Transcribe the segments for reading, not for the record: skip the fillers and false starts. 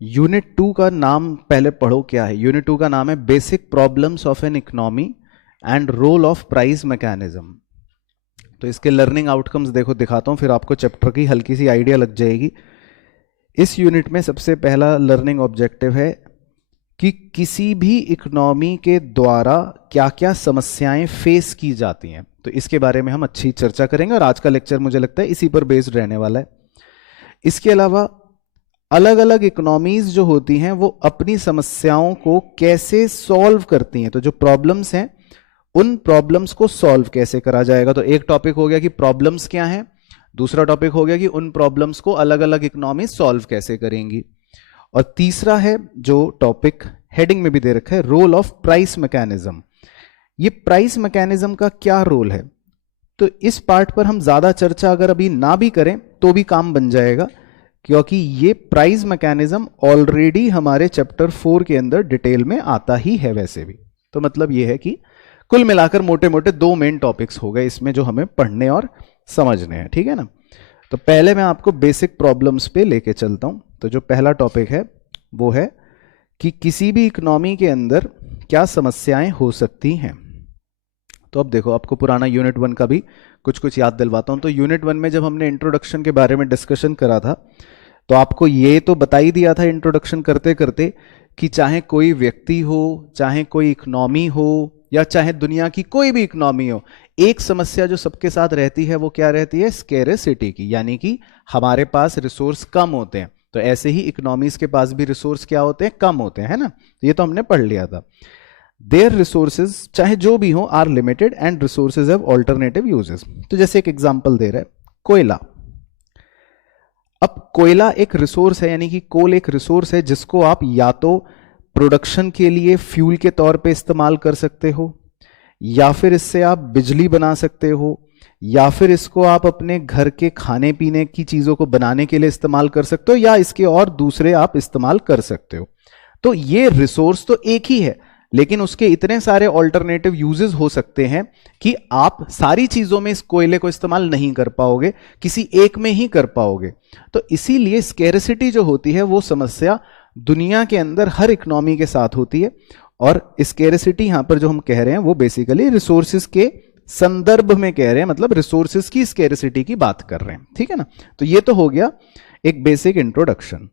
Unit 2 का नाम पहले पढ़ो क्या है। यूनिट 2 का नाम है basic problems of an economy and role of price mechanism. तो इसके लर्निंग आउटकम्स देखो, दिखाता हूं, फिर आपको चैप्टर की हल्की सी आइडिया लग जाएगी। इस यूनिट में सबसे पहला लर्निंग ऑब्जेक्टिव है कि किसी भी इकोनॉमी के द्वारा क्या क्या समस्याएं फेस की जाती हैं। तो इसके बारे में हम अच्छी चर्चा करेंगे और आज का लेक्चर मुझे लगता है इसी पर बेस्ड रहने वाला है। इसके अलावा अलग अलग इकोनॉमीज जो होती हैं वो अपनी समस्याओं को कैसे सॉल्व करती हैं। तो जो प्रॉब्लम्स हैं उन प्रॉब्लम्स को सॉल्व कैसे करा जाएगा। तो एक टॉपिक हो गया कि प्रॉब्लम्स क्या हैं, दूसरा टॉपिक हो गया कि उन प्रॉब्लम्स को अलग अलग इकोनॉमी सॉल्व कैसे करेंगी, और तीसरा है जो टॉपिक हेडिंग में भी दे रखा है, रोल ऑफ प्राइस मैकेनिज्म। ये प्राइस मैकेनिज्म का क्या रोल है, तो इस पार्ट पर हम ज्यादा चर्चा अगर अभी ना भी करें तो भी काम बन जाएगा, क्योंकि ये प्राइस मैकेनिज्म ऑलरेडी हमारे चैप्टर 4 के अंदर डिटेल में आता ही है वैसे भी। तो मतलब ये है कि कुल मिलाकर मोटे मोटे दो मेन टॉपिक्स हो गए इसमें जो हमें पढ़ने और समझने हैं, ठीक है ना। तो पहले मैं आपको बेसिक प्रॉब्लम्स पे लेके चलता हूं। तो जो पहला टॉपिक है वो है कि किसी भी इकोनॉमी के अंदर क्या समस्याएं हो सकती हैं। तो अब देखो, आपको पुराना यूनिट 1 का भी कुछ कुछ याद दिलवाता हूं। तो यूनिट 1 में जब हमने इंट्रोडक्शन के बारे में डिस्कशन करा था तो आपको ये तो बता ही दिया था इंट्रोडक्शन करते करते कि चाहे कोई व्यक्ति हो, चाहे कोई इकोनॉमी हो, या चाहे दुनिया की कोई भी इकोनॉमी हो, एक समस्या जो सबके साथ रहती है वो क्या रहती है, स्केरसिटी की, यानी कि हमारे पास रिसोर्स कम होते हैं। तो ऐसे ही इकोनॉमीज के पास भी रिसोर्स क्या होते हैं, कम होते हैं, है ना। ये तो हमने पढ़ लिया था। देयर रिसोर्सेज चाहे जो भी हो are limited and resources have alternative uses. तो जैसे एक एग्जांपल दे रहा है कोयला। अब कोयला एक रिसोर्स है, यानी कि कोल एक रिसोर्स है जिसको आप या तो प्रोडक्शन के लिए फ्यूल के तौर पे इस्तेमाल कर सकते हो, या फिर इससे आप बिजली बना सकते हो, या फिर इसको आप अपने घर के खाने पीने की चीजों को बनाने के लिए इस्तेमाल कर सकते हो, या इसके और दूसरे आप इस्तेमाल कर सकते हो। तो ये रिसोर्स तो एक ही है, लेकिन उसके इतने सारे ऑल्टरनेटिव यूजेस हो सकते हैं कि आप सारी चीजों में इस कोयले को इस्तेमाल नहीं कर पाओगे, किसी एक में ही कर पाओगे। तो इसीलिए स्केरसिटी जो होती है वो समस्या दुनिया के अंदर हर इकोनॉमी के साथ होती है। और स्केरसिटी यहां पर जो हम कह रहे हैं वो बेसिकली रिसोर्सेज के संदर्भ में कह रहे हैं, मतलब रिसोर्सेज की स्केरसिटी की बात कर रहे हैं, ठीक है ना। तो ये तो हो गया एक बेसिक इंट्रोडक्शन।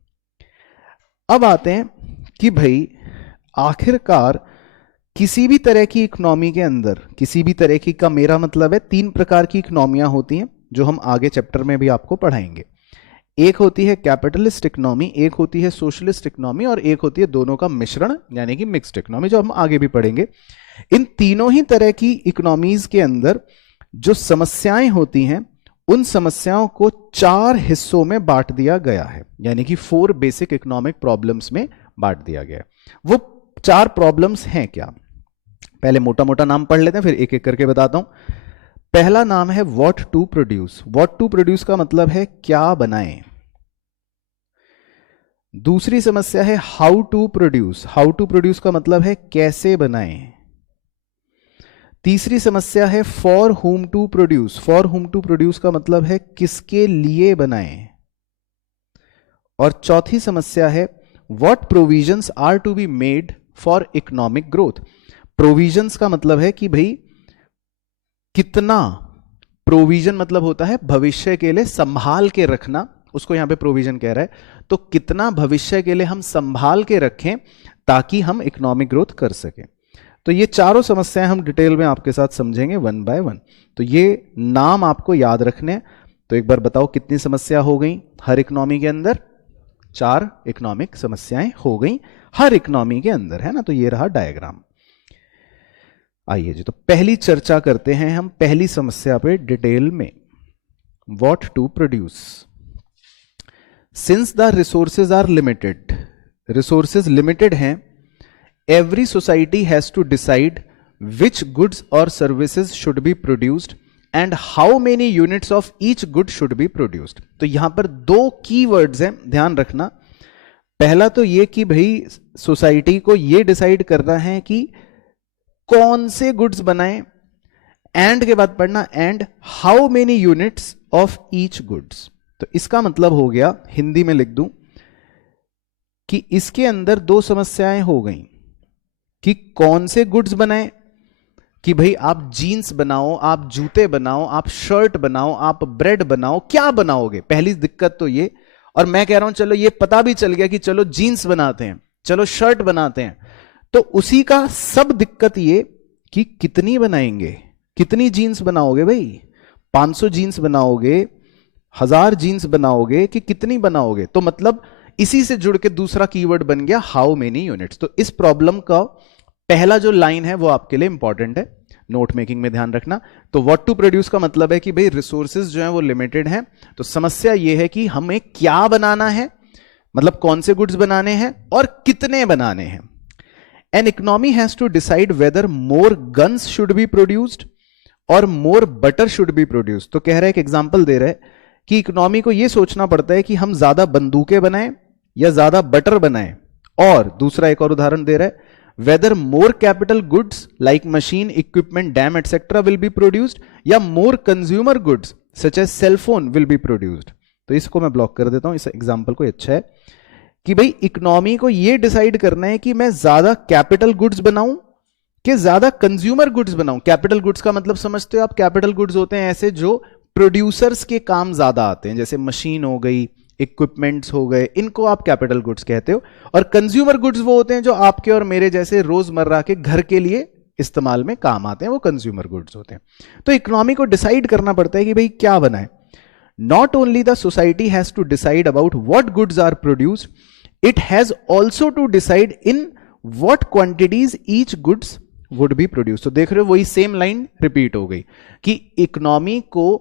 अब आते हैं कि भाई आखिरकार किसी भी तरह की इकोनॉमी के अंदर, किसी भी तरह की का मेरा मतलब है 3 प्रकार की इकोनॉमियां होती हैं जो हम आगे चैप्टर में भी आपको पढ़ाएंगे। एक होती है कैपिटलिस्ट इकोनॉमी, एक होती है सोशलिस्ट इकोनॉमी, और एक होती है दोनों का मिश्रण यानी कि मिक्स्ड इकोनॉमी, जो हम आगे भी पढ़ेंगे। इन तीनों ही तरह की इकोनॉमीज के अंदर जो समस्याएं होती हैं उन समस्याओं को 4 हिस्सों में बांट दिया गया है, यानी कि 4 बेसिक इकोनॉमिक प्रॉब्लम्स में बांट दिया गया है। वो 4 प्रॉब्लम्स हैं क्या, पहले मोटा मोटा नाम पढ़ लेते हैं फिर एक एक करके बताता हूं। पहला नाम है what to produce. What to produce का मतलब है क्या बनाएं। दूसरी समस्या है how to produce. How to produce का मतलब है कैसे बनाएं। तीसरी समस्या है for whom to produce. For whom to produce का मतलब है किसके लिए बनाएं। और चौथी समस्या है what provisions are to be made for economic growth. Provisions का मतलब है कि भाई कितना, प्रोविजन मतलब होता है भविष्य के लिए संभाल के रखना, उसको यहां पे प्रोविजन कह रहा है। तो कितना भविष्य के लिए हम संभाल के रखें ताकि हम इकोनॉमिक ग्रोथ कर सकें। तो ये चारों समस्याएं हम डिटेल में आपके साथ समझेंगे वन बाय वन। तो ये नाम आपको याद रखने। तो एक बार बताओ कितनी समस्या हो गई हर इकोनॉमी के अंदर, 4 इकोनॉमिक समस्याएं हो गई हर इकोनॉमी के अंदर, है ना। तो ये रहा डायग्राम। आइए जी, तो पहली चर्चा करते हैं हम पहली समस्या पे डिटेल में, what to produce. Since the resources are limited, resources limited हैं, every society has to decide which goods और services should be produced and how many units of each good should be produced. तो यहां पर 2 keywords हैं, ध्यान रखना। पहला तो ये कि भाई सोसाइटी को ये डिसाइड करना है कि कौन से गुड्स बनाएं, एंड के बाद पढ़ना and how many units of each goods. तो इसका मतलब हो गया, हिंदी में लिख दूं, कि इसके अंदर दो समस्याएं हो गई कि कौन से गुड्स बनाएं, कि भाई आप जीन्स बनाओ, आप जूते बनाओ, आप शर्ट बनाओ, आप ब्रेड बनाओ, क्या बनाओगे? पहली दिक्कत तो ये। और मैं कह रहा हूं चलो ये पता भी चल गया कि चलो जीन्स बनाते हैं, चलो शर्ट बनाते हैं, तो उसी का सब दिक्कत ये कि कितनी बनाएंगे, कितनी जीन्स बनाओगे भाई? 500 जीन्स बनाओगे, 1000 जीन्स बनाओगे कि कितनी बनाओगे? तो मतलब इसी से जुड़ के दूसरा कीवर्ड बन गया हाउ मेनी यूनिट्स। तो इस प्रॉब्लम का पहला जो लाइन है वो आपके लिए इंपॉर्टेंट है, नोट मेकिंग में ध्यान रखना। तो व्हाट टू प्रोड्यूस का मतलब है कि भाई रिसोर्सेज जो है वो लिमिटेड हैं, तो समस्या ये है कि हमें क्या बनाना है, मतलब कौन से गुड्स बनाने हैं और कितने बनाने हैं। An economy has to decide whether more guns should be produced और more butter should be produced. तो कह रहा है, एक एग्जांपल दे रहा है कि इकोनॉमी को यह सोचना पड़ता है कि हम ज्यादा बंदूकें बनाएं या ज्यादा बटर बनाएं। और दूसरा एक और उदाहरण दे रहा है, whether more capital goods like machine, equipment, dam etc will be produced या more consumer goods such as cell phone will be produced। तो इसको मैं ब्लॉक कर देता हूं, इस एग्जांपल को अच्छा है कि भाई इकोनॉमी को ये डिसाइड करना है कि मैं ज्यादा कैपिटल गुड्स बनाऊं कि ज्यादा कंज्यूमर गुड्स बनाऊं। कैपिटल गुड्स का मतलब समझते हो आप? कैपिटल गुड्स होते हैं ऐसे जो प्रोड्यूसर्स के काम ज्यादा आते हैं, जैसे मशीन हो गई, इक्विपमेंट्स हो गए, इनको आप कैपिटल गुड्स कहते हो। और कंज्यूमर गुड्स वो होते हैं जो आपके और मेरे जैसे रोजमर्रा के घर के लिए इस्तेमाल में काम आते हैं, वो कंज्यूमर गुड्स होते हैं। तो इकोनॉमी को डिसाइड करना पड़ता है कि भाई क्या बनाए। Not only the society has to decide about what goods are produced, it has also to decide in what quantities each goods would be produce. तो देख रहे हो वही सेम लाइन रिपीट हो गई कि इकोनॉमी को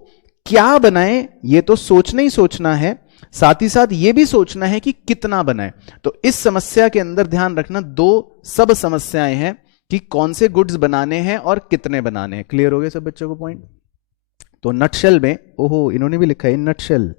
क्या बनाए ये तो सोचना ही सोचना है, साथ ही साथ यह भी सोचना है कि कितना बनाए। तो इस समस्या के अंदर ध्यान रखना दो सब समस्याएं हैं कि कौन से गुड्स बनाने हैं और कितने बनाने हैं। क्लियर हो गए सब बच्चों को पॉइंट? तो नटशेल में, ओहो इन्होंने भी लिखा है नटशेल,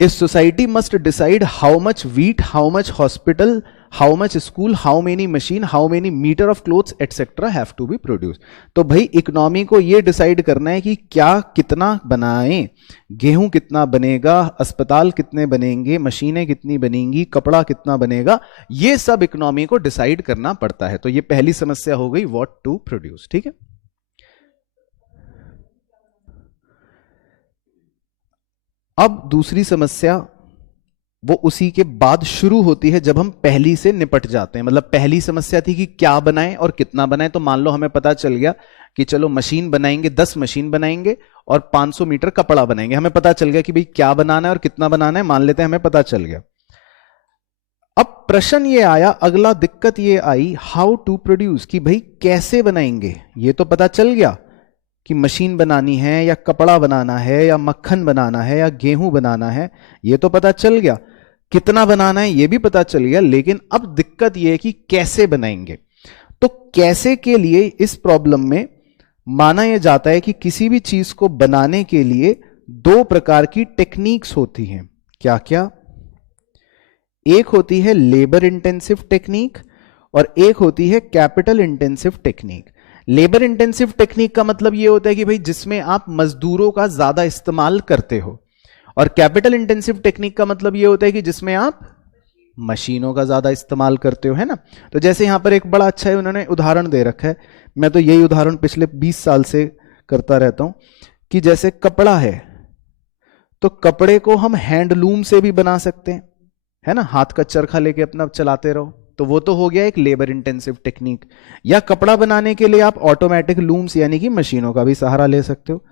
इस society must decide how much wheat, how much hospital, how much school, how many machine, how many meter of clothes etcetera have to be produce. तो भाई इकोनॉमी को यह डिसाइड करना है कि क्या कितना बनाएं, गेहूं कितना बनेगा, अस्पताल कितने बनेंगे, मशीनें कितनी बनेंगी, कपड़ा कितना बनेगा, यह सब इकोनॉमी को डिसाइड करना पड़ता है। तो यह पहली समस्या हो गई व्हाट टू प्रोड्यूस। ठीक है, अब दूसरी समस्या वो उसी के बाद शुरू होती है जब हम पहली से निपट जाते हैं। मतलब पहली समस्या थी कि क्या बनाएं और कितना बनाएं। तो मान लो हमें पता चल गया कि चलो मशीन बनाएंगे, 10 मशीन बनाएंगे और 500 मीटर कपड़ा बनाएंगे। हमें पता चल गया कि भाई क्या बनाना है और कितना बनाना है, मान लेते हैं हमें पता चल गया। अब प्रश्न ये आया, अगला दिक्कत ये आई हाउ टू प्रोड्यूस, कि भाई कैसे बनाएंगे। ये तो पता चल गया कि मशीन बनानी है या कपड़ा बनाना है या मक्खन बनाना है या गेहूं बनाना है, ये तो पता चल गया। कितना बनाना है ये भी पता चल गया, लेकिन अब दिक्कत ये है कि कैसे बनाएंगे। तो कैसे के लिए इस प्रॉब्लम में माना यह जाता है कि किसी भी चीज को बनाने के लिए दो प्रकार की टेक्निक्स होती हैं। क्या क्या? एक होती है लेबर इंटेंसिव टेक्निक और एक होती है capital intensive technique. Labour intensive technique का मतलब यह होता है कि भाई जिसमें आप मजदूरों का ज्यादा इस्तेमाल करते हो, और कैपिटल इंटेंसिव टेक्निक का मतलब यह होता है कि जिसमें आप मशीनों का ज्यादा इस्तेमाल करते हो, है ना। तो जैसे यहां पर एक बड़ा अच्छा है, उन्होंने उदाहरण दे रखा है, मैं तो यही उदाहरण पिछले 20 साल से करता रहता हूं कि जैसे कपड़ा है तो कपड़े को हम हैंडलूम से भी बना सकते हैं, है ना, हाथ का चरखा लेके अपना चलाते रहो, तो वो तो हो गया एक लेबर इंटेंसिव टेक्निक। या कपड़ा बनाने के लिए आप ऑटोमेटिक लूम्स यानी कि मशीनों का भी सहारा ले सकते हो,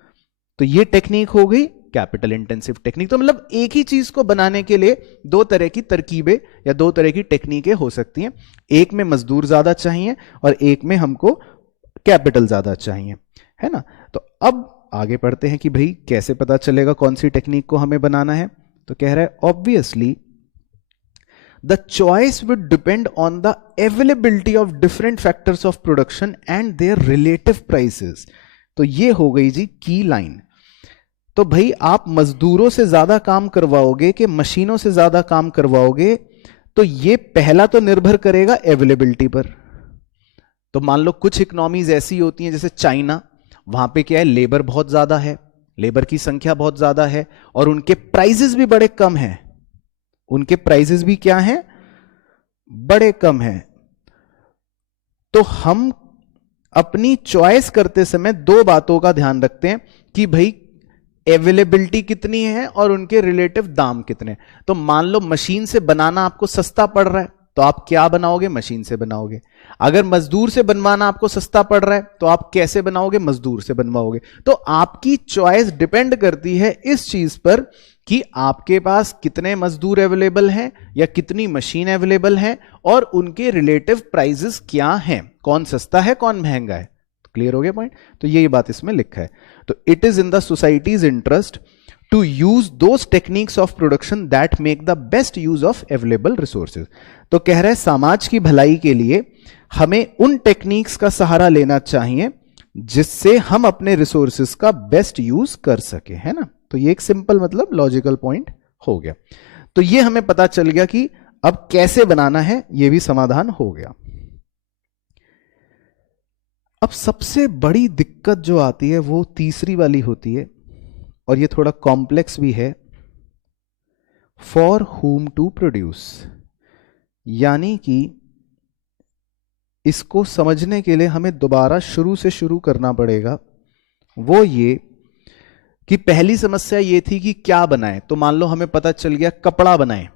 तो ये टेक्निक हो गई कैपिटल इंटेंसिव टेक्निक। तो मतलब एक ही चीज को बनाने के लिए दो तरह की तरकीबें या दो तरह की टेक्निकें हो सकती हैं। एक में मजदूर ज्यादा चाहिए और एक में हमको कैपिटल ज्यादा चाहिए, है ना। तो अब आगे बढ़ते हैं कि भाई कैसे पता चलेगा कौन सी टेक्निक को हमें बनाना है। तो कह रहा है obviously the choice would depend on the availability of different factors of production and their relative prices। तो ये हो गई जी की लाइन। तो भाई आप मजदूरों से ज्यादा काम करवाओगे कि मशीनों से ज्यादा काम करवाओगे, तो ये पहला तो निर्भर करेगा अवेलेबिलिटी पर। तो मान लो कुछ इकोनॉमीज ऐसी होती हैं जैसे चाइना, वहां पे क्या है, लेबर बहुत ज्यादा है, लेबर की संख्या बहुत ज्यादा है और उनके प्राइजेस भी बड़े कम हैं। उनके प्राइजेस भी क्या हैं, बड़े कम हैं, तो हम अपनी चॉइस करते समय दो बातों का ध्यान रखते हैं कि भाई अवेलेबिलिटी कितनी है और उनके रिलेटिव दाम कितने। तो मान लो मशीन से बनाना आपको सस्ता पड़ रहा है, तो आप क्या बनाओगे? मशीन से बनाओगे। अगर मजदूर से बनवाना आपको सस्ता पड़ रहा है, तो आप कैसे बनाओगे? मजदूर से बनवाओगे। तो आपकी चॉइस डिपेंड करती है इस चीज पर कि आपके पास कितने मजदूर अवेलेबल हैं या कितनी मशीन अवेलेबल है और उनके रिलेटिव प्राइसेस क्या हैं, कौन सस्ता है कौन महंगा है। क्लियर हो गया पॉइंट? तो यही बात इसमें लिखा है। तो it is in the society's interest to use those techniques of production that make the best use of available resources. तो कह रहे हैं समाज की भलाई के लिए हमें उन टेक्निक्स का सहारा लेना चाहिए जिससे हम अपने रिसोर्सेज का बेस्ट यूज कर सके, है ना। तो ये एक सिंपल मतलब लॉजिकल पॉइंट हो गया। तो ये हमें पता चल गया कि अब कैसे बनाना है, ये भी समाधान हो गया। अब सबसे बड़ी दिक्कत जो आती है वो तीसरी वाली होती है, और ये थोड़ा कॉम्प्लेक्स भी है। फॉर हुम टू प्रोड्यूस, यानी कि इसको समझने के लिए हमें दोबारा शुरू से शुरू करना पड़ेगा। वो ये कि पहली समस्या ये थी कि क्या बनाएं। तो मान लो हमें पता चल गया कपड़ा बनाएं,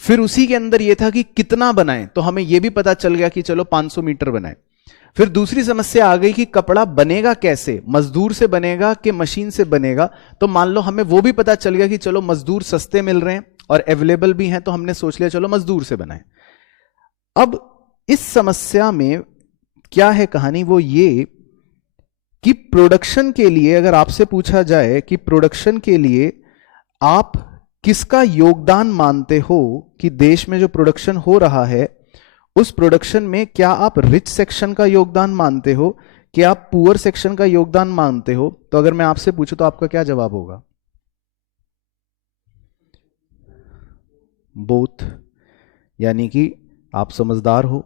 फिर उसी के अंदर ये था कि कितना बनाएं, तो हमें ये भी पता चल गया कि चलो 500 मीटर बनाएं। फिर दूसरी समस्या आ गई कि कपड़ा बनेगा कैसे, मजदूर से बनेगा कि मशीन से बनेगा। तो मान लो हमें वो भी पता चल गया कि चलो मजदूर सस्ते मिल रहे हैं और अवेलेबल भी हैं, तो हमने सोच लिया चलो मजदूर से बनाएं। अब इस समस्या में क्या है कहानी, वो ये कि प्रोडक्शन के लिए अगर आपसे पूछा जाए कि प्रोडक्शन के लिए आप किसका योगदान मानते हो कि देश में जो प्रोडक्शन हो रहा है उस प्रोडक्शन में क्या आप रिच सेक्शन का योगदान मानते हो कि आप पुअर सेक्शन का योगदान मानते हो, तो अगर मैं आपसे पूछूं तो आपका क्या जवाब होगा? बोथ, यानी कि आप समझदार हो।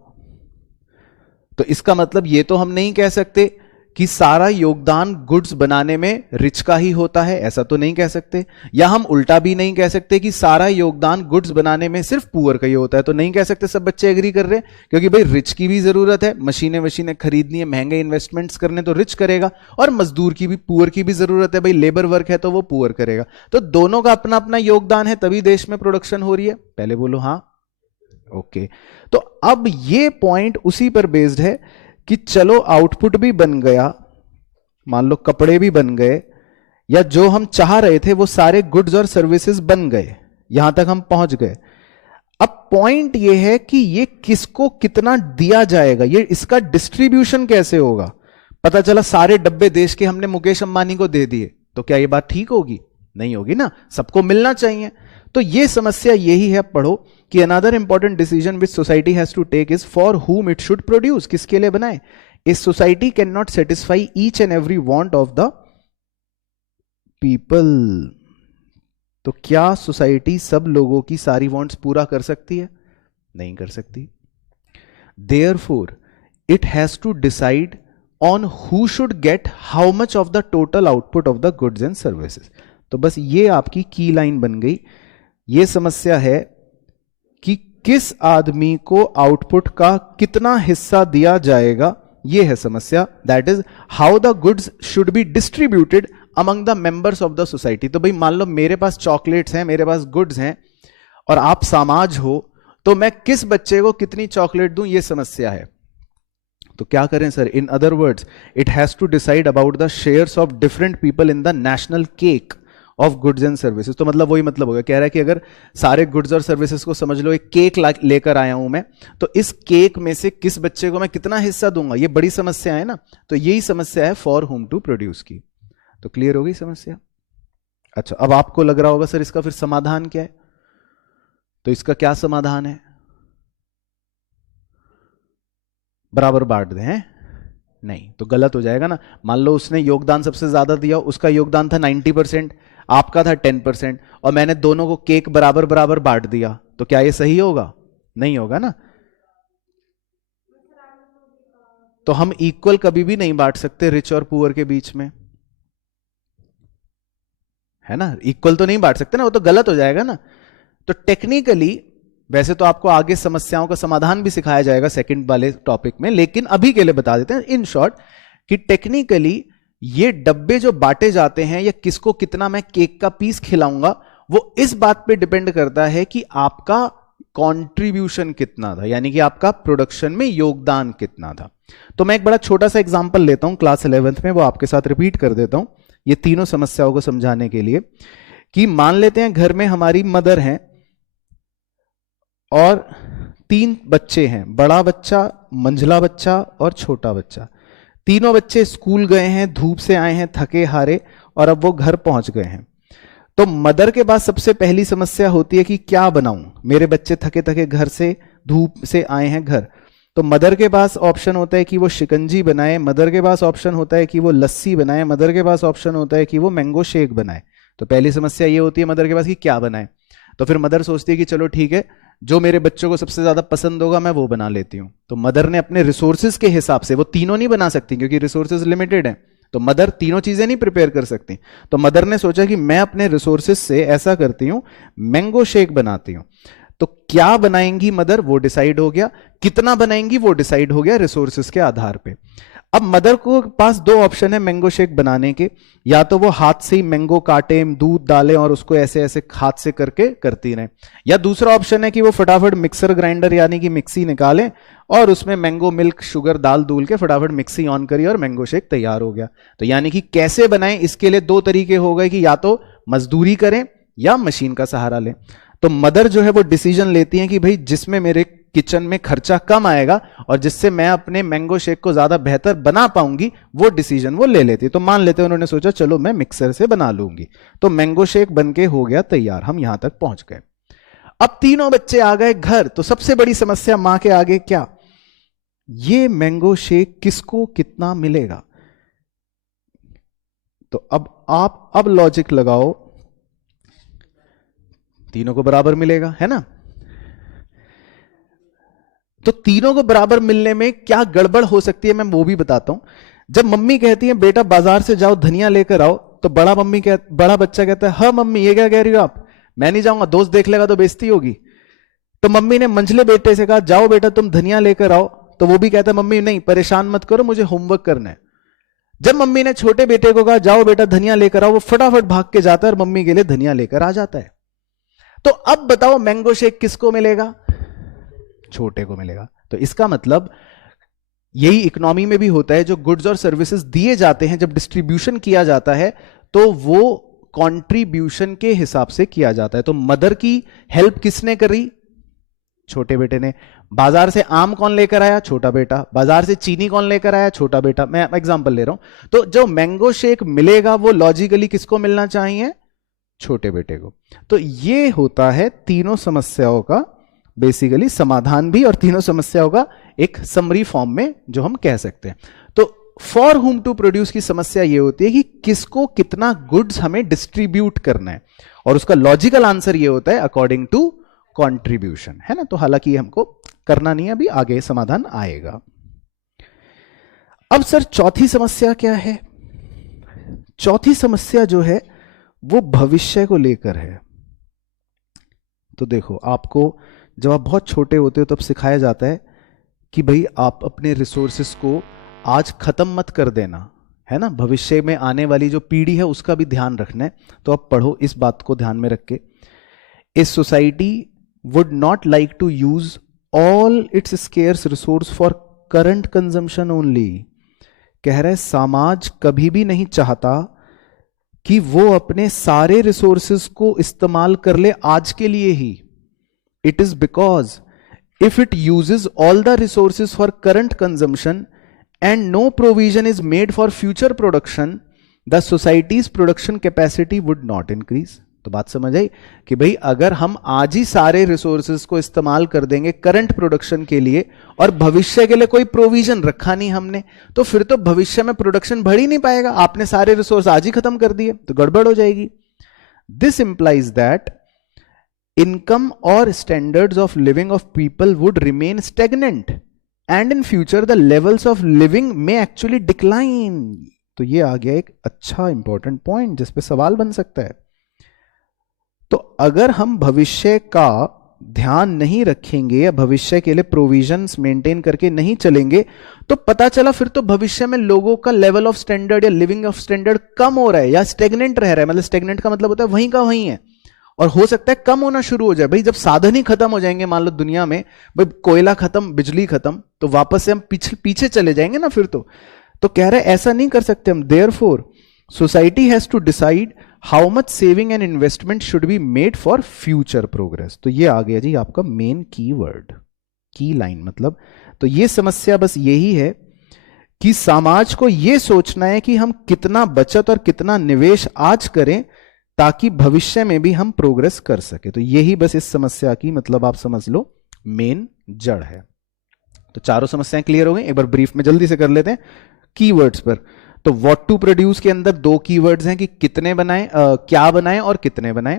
तो इसका मतलब ये तो हम नहीं कह सकते कि सारा योगदान गुड्स बनाने में रिच का ही होता है, ऐसा तो नहीं कह सकते। या हम उल्टा भी नहीं कह सकते कि सारा योगदान गुड्स बनाने में सिर्फ पुअर का ही होता है, तो नहीं कह सकते। सब बच्चे एग्री कर रहे हैं, क्योंकि भाई रिच की भी जरूरत है, मशीनें खरीदनी है, महंगे इन्वेस्टमेंट्स करने, तो रिच करेगा। और मजदूर की भी, पुअर की भी जरूरत है, भाई लेबर वर्क है तो वो पुअर करेगा। तो दोनों का अपना अपना योगदान है, तभी देश में प्रोडक्शन हो रही है। पहले बोलो हाँ, ओके। तो अब ये पॉइंट उसी पर बेस्ड है कि चलो आउटपुट भी बन गया, मान लो कपड़े भी बन गए, या जो हम चाह रहे थे वो सारे गुड्स और सर्विसेज बन गए, यहां तक हम पहुंच गए। अब पॉइंट ये है कि ये किसको कितना दिया जाएगा, ये इसका डिस्ट्रीब्यूशन कैसे होगा। पता चला सारे डब्बे देश के हमने मुकेश अंबानी को दे दिए, तो क्या ये बात ठीक होगी? नहीं होगी ना, सबको मिलना चाहिए। तो ये समस्या यही है, पढ़ो कि another important decision which society has to take is for whom it should produce, किसके लिए बनाए। इस society can not satisfy each and every want of the people. तो क्या सोसाइटी सब लोगों की सारी वांट्स पूरा कर सकती है? नहीं कर सकती। Therefore it has to decide on who should get how much of the total output of the goods and services. तो बस ये आपकी की लाइन बन गई। ये समस्या है कि किस आदमी को आउटपुट का कितना हिस्सा दिया जाएगा, ये है समस्या। That is how the goods should be distributed among the members of the society. तो भाई मान लो मेरे पास चॉकलेट्स हैं, मेरे पास गुड्स हैं, और आप समाज हो, तो मैं किस बच्चे को कितनी चॉकलेट दूं, ये समस्या है। तो क्या करें sir? In other words, it has to decide about the shares of different people in the national cake of goods and services. तो मतलब वही मतलब हो गया, कह रहा है कि अगर सारे गुड्स और सर्विसेज को समझ लो एक केक लेकर आया हूं मैं, तो इस केक में से किस बच्चे को मैं कितना हिस्सा दूंगा, ये बड़ी समस्या है ना। तो यही समस्या है फॉर हुम टू प्रोड्यूस की। तो क्लियर हो गई समस्या? अच्छा, अब आपको लग रहा होगा सर इसका फिर समाधान क्या है। तो इसका क्या समाधान है? बराबर बांट दें, हैं? नहीं, तो गलत हो जाएगा ना। मान लो उसने योगदान सबसे ज्यादा दिया, उसका योगदान था 90%, आपका था 10%, और मैंने दोनों को केक बराबर बराबर बांट दिया, तो क्या ये सही होगा? नहीं होगा ना। तो हम इक्वल कभी भी नहीं बांट सकते रिच और पुअर के बीच में, है ना। इक्वल तो नहीं बांट सकते ना, वो तो गलत हो जाएगा ना। तो टेक्निकली वैसे तो आपको आगे समस्याओं का समाधान भी सिखाया जाएगा सेकंड वाले टॉपिक में, लेकिन अभी के लिए बता देते हैं इन शॉर्ट कि टेक्निकली ये डब्बे जो बांटे जाते हैं या किसको कितना मैं केक का पीस खिलाऊंगा, वो इस बात पे डिपेंड करता है कि आपका कंट्रीब्यूशन कितना था, यानी कि आपका प्रोडक्शन में योगदान कितना था। तो मैं एक बड़ा छोटा सा एग्जांपल लेता हूं क्लास 11th में, वो आपके साथ रिपीट कर देता हूं ये तीनों समस्याओं को समझाने के लिए। कि मान लेते हैं घर में हमारी मदर हैं और 3 बच्चे हैं, बड़ा बच्चा, मंझला बच्चा और छोटा बच्चा। तीनों बच्चे स्कूल गए हैं, धूप से आए हैं थके हारे, और अब वो घर पहुंच गए हैं। तो मदर के पास सबसे पहली समस्या होती है कि क्या बनाऊं, मेरे बच्चे थके थके घर से धूप से आए हैं घर। तो मदर के पास ऑप्शन होता है कि वो शिकंजी बनाए, मदर के पास ऑप्शन होता है कि वो लस्सी बनाए, मदर के पास ऑप्शन होता है कि वो मैंगो शेक बनाए। तो पहली समस्या ये होती है मदर के पास कि क्या बनाए। तो फिर मदर सोचती है कि चलो ठीक है, जो मेरे बच्चों को सबसे ज्यादा पसंद होगा मैं वो बना लेती हूं। तो मदर ने अपने रिसोर्सेज के हिसाब से, वो तीनों नहीं बना सकती क्योंकि रिसोर्सेज लिमिटेड है, तो मदर तीनों चीजें नहीं प्रिपेयर कर सकती। तो मदर ने सोचा कि मैं अपने रिसोर्सेज से ऐसा करती हूं, मैंगो शेक बनाती हूं। तो क्या बनाएंगी मदर वो डिसाइड हो गया, कितना बनाएंगी वो डिसाइड हो गया रिसोर्सेज के आधार पे। अब मदर को पास 2 ऑप्शन है मैंगो शेक बनाने के, या तो वो हाथ से ही मैंगो काटे, दूध डालें और उसको ऐसे ऐसे हाथ से करके करती रहें, या दूसरा ऑप्शन है कि वो फटाफट मिक्सर ग्राइंडर यानी कि मिक्सी निकालें और उसमें मैंगो मिल्क शुगर डाल दूल के फटाफट मिक्सी ऑन करी और मैंगो शेक तैयार हो गया। तो यानी कि कैसे बनाएं, इसके लिए 2 तरीके हो गए कि या तो मजदूरी करें या मशीन का सहारा लें। तो मदर जो है वो डिसीजन लेती है कि भाई जिसमें मेरे किचन में खर्चा कम आएगा और जिससे मैं अपने मैंगो शेक को ज्यादा बेहतर बना पाऊंगी, वो डिसीजन वो ले लेती है। तो मान लेते हैं उन्होंने सोचा चलो मैं मिक्सर से बना लूंगी, तो मैंगो शेक बनके हो गया तैयार, हम यहां तक पहुंच गए। अब तीनों बच्चे आ गए घर, तो सबसे बड़ी समस्या मां के आगे क्या, ये मैंगो शेक किसको कितना मिलेगा। तो अब लॉजिक लगाओ, तीनों को बराबर मिलेगा, है ना। तो तीनों को बराबर मिलने में क्या गड़बड़ हो सकती है मैं वो भी बताता हूं। जब मम्मी कहती है बेटा बाजार से जाओ धनिया लेकर आओ, तो बड़ा बच्चा कहता है हाँ मम्मी ये क्या कह रही हो आप, मैं नहीं जाऊंगा, दोस्त देख लेगा तो बेइज्जती होगी। तो मम्मी ने मंझले बेटे से कहा जाओ बेटा तुम धनिया लेकर आओ, तो वो भी कहता है मम्मी नहीं परेशान मत करो मुझे होमवर्क करना है। जब मम्मी ने छोटे बेटे को कहा जाओ बेटा धनिया लेकर आओ, वो फटाफट भाग के जाता है और मम्मी के लिए धनिया लेकर आ जाता है। तो अब बताओ मैंगो शेक किसको मिलेगा, छोटे को मिलेगा। तो इसका मतलब यही इकोनॉमी में भी होता है, जो गुड्स और सर्विसेज दिए जाते हैं जब डिस्ट्रीब्यूशन किया जाता है तो वो कंट्रीब्यूशन के हिसाब से किया जाता है। तो मदर की हेल्प किसने करी, छोटे बेटे ने। बाजार से आम कौन लेकर आया, छोटा बेटा। बाजार से चीनी कौन लेकर आया, छोटा बेटा। मैं एग्जांपल ले रहा हूं। तो जो मैंगो शेक मिलेगा वो लॉजिकली किसको मिलना चाहिए, छोटे बेटे को। तो ये होता है तीनों समस्याओं का बेसिकली समाधान भी, और तीनों समस्याओं का एक समरी फॉर्म में जो हम कह सकते हैं। तो फॉर हुम टू प्रोड्यूस की समस्या ये होती है कि किसको कितना गुड्स हमें डिस्ट्रीब्यूट करना है, और उसका लॉजिकल आंसर ये होता है अकॉर्डिंग टू कंट्रीब्यूशन, है ना। तो हालांकि हमको करना नहीं है, अभी आगे समाधान आएगा। अब सर चौथी समस्या क्या है, चौथी समस्या जो है वो भविष्य को लेकर है। तो देखो आपको जब आप बहुत छोटे होते हो तब सिखाया जाता है कि भाई आप अपने रिसोर्सेस को आज खत्म मत कर देना, है ना, भविष्य में आने वाली जो पीढ़ी है उसका भी ध्यान रखना है। तो आप पढ़ो इस बात को ध्यान में रख के, a society would not like to use all its scarce resource for current consumption only. कह रहे समाज कभी भी नहीं चाहता कि वो अपने सारे रिसोर्सेस को इस्तेमाल कर ले आज के लिए ही। It is because if it uses all the resources for current consumption and no provision is made for future production, the society's production capacity would not increase. तो बात समझ आई कि भाई अगर हम आज ही सारे रिसोर्सेज को इस्तेमाल कर देंगे करंट प्रोडक्शन के लिए और भविष्य के लिए कोई प्रोविजन रखा नहीं हमने, तो फिर तो भविष्य में प्रोडक्शन बढ़ ही नहीं पाएगा। आपने सारे रिसोर्स आज ही खत्म कर दिए तो गड़बड़ हो जाएगी। This implies that income or standards of living of people would remain stagnant and in future the levels of living may actually decline. तो ये आ गया एक अच्छा इंपॉर्टेंट पॉइंट जिस पे सवाल बन सकता है। तो अगर हम भविष्य का ध्यान नहीं रखेंगे या भविष्य के लिए प्रोविजंस मेंटेन करके नहीं चलेंगे तो पता चला फिर तो भविष्य में लोगों का लेवल ऑफ स्टैंडर्ड या लिविंग ऑफ स्टैंडर्ड कम हो रहा है या स्टेगनेंट रह रहा है। मतलब स्टेगनेंट का मतलब होता है वहीं का वहीं है, और हो सकता है कम होना शुरू हो जाए। भाई जब साधन ही खत्म हो जाएंगे, मान लो दुनिया में भाई कोयला खत्म, बिजली खत्म, तो वापस से हम पीछे चले जाएंगे ना फिर तो कह रहे ऐसा नहीं कर सकते हम। Therefore society has to decide how much saving and investment should be made for future progress. तो ये आ गया जी आपका मेन कीवर्ड, की लाइन। मतलब तो ये समस्या बस यही है कि समाज को ये सोचना है कि हम कितना बचत और कितना निवेश आज करें ताकि भविष्य में भी हम प्रोग्रेस कर सके। तो यही बस इस समस्या की मतलब आप समझ लो मेन जड़ है। तो चारों समस्याएं क्लियर हो गई। एक बार ब्रीफ में जल्दी से कर लेते हैं कीवर्ड्स पर। तो व्हाट टू प्रोड्यूस के अंदर दो कीवर्ड्स हैं कि कितने बनाएं, क्या बनाएं और कितने बनाएं।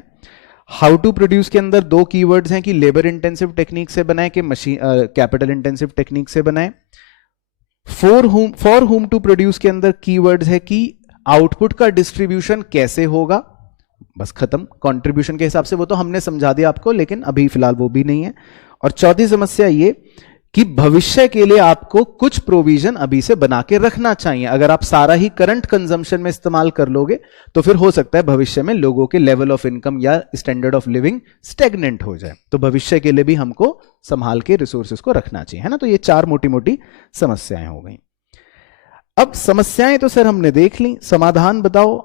हाउ टू प्रोड्यूस के अंदर दो कीवर्ड्स हैं कि लेबर इंटेंसिव टेक्निक से बनाएं कि मशीन कैपिटल इंटेंसिव टेक्निक से बनाएं। फॉर होम टू प्रोड्यूस के अंदर कीवर्ड्स है कि आउटपुट का डिस्ट्रीब्यूशन कैसे होगा, बस खत्म। कंट्रीब्यूशन के हिसाब से वो तो हमने समझा दिया आपको, लेकिन अभी फिलहाल वो भी नहीं है। और चौथी समस्या ये कि भविष्य के लिए आपको कुछ प्रोविजन अभी से बना के रखना चाहिए। अगर आप सारा ही करंट कंजम्पशन में इस्तेमाल कर लोगे तो फिर हो सकता है भविष्य में लोगों के लेवल ऑफ इनकम या स्टैंडर्ड ऑफ लिविंग स्टेगनेंट हो जाए। तो भविष्य के लिए भी हमको संभाल के रिसोर्सेज को रखना चाहिए, है ना। तो ये चार मोटी मोटी समस्याएं हो गई। अब समस्याएं तो सर हमने देख ली, समाधान बताओ।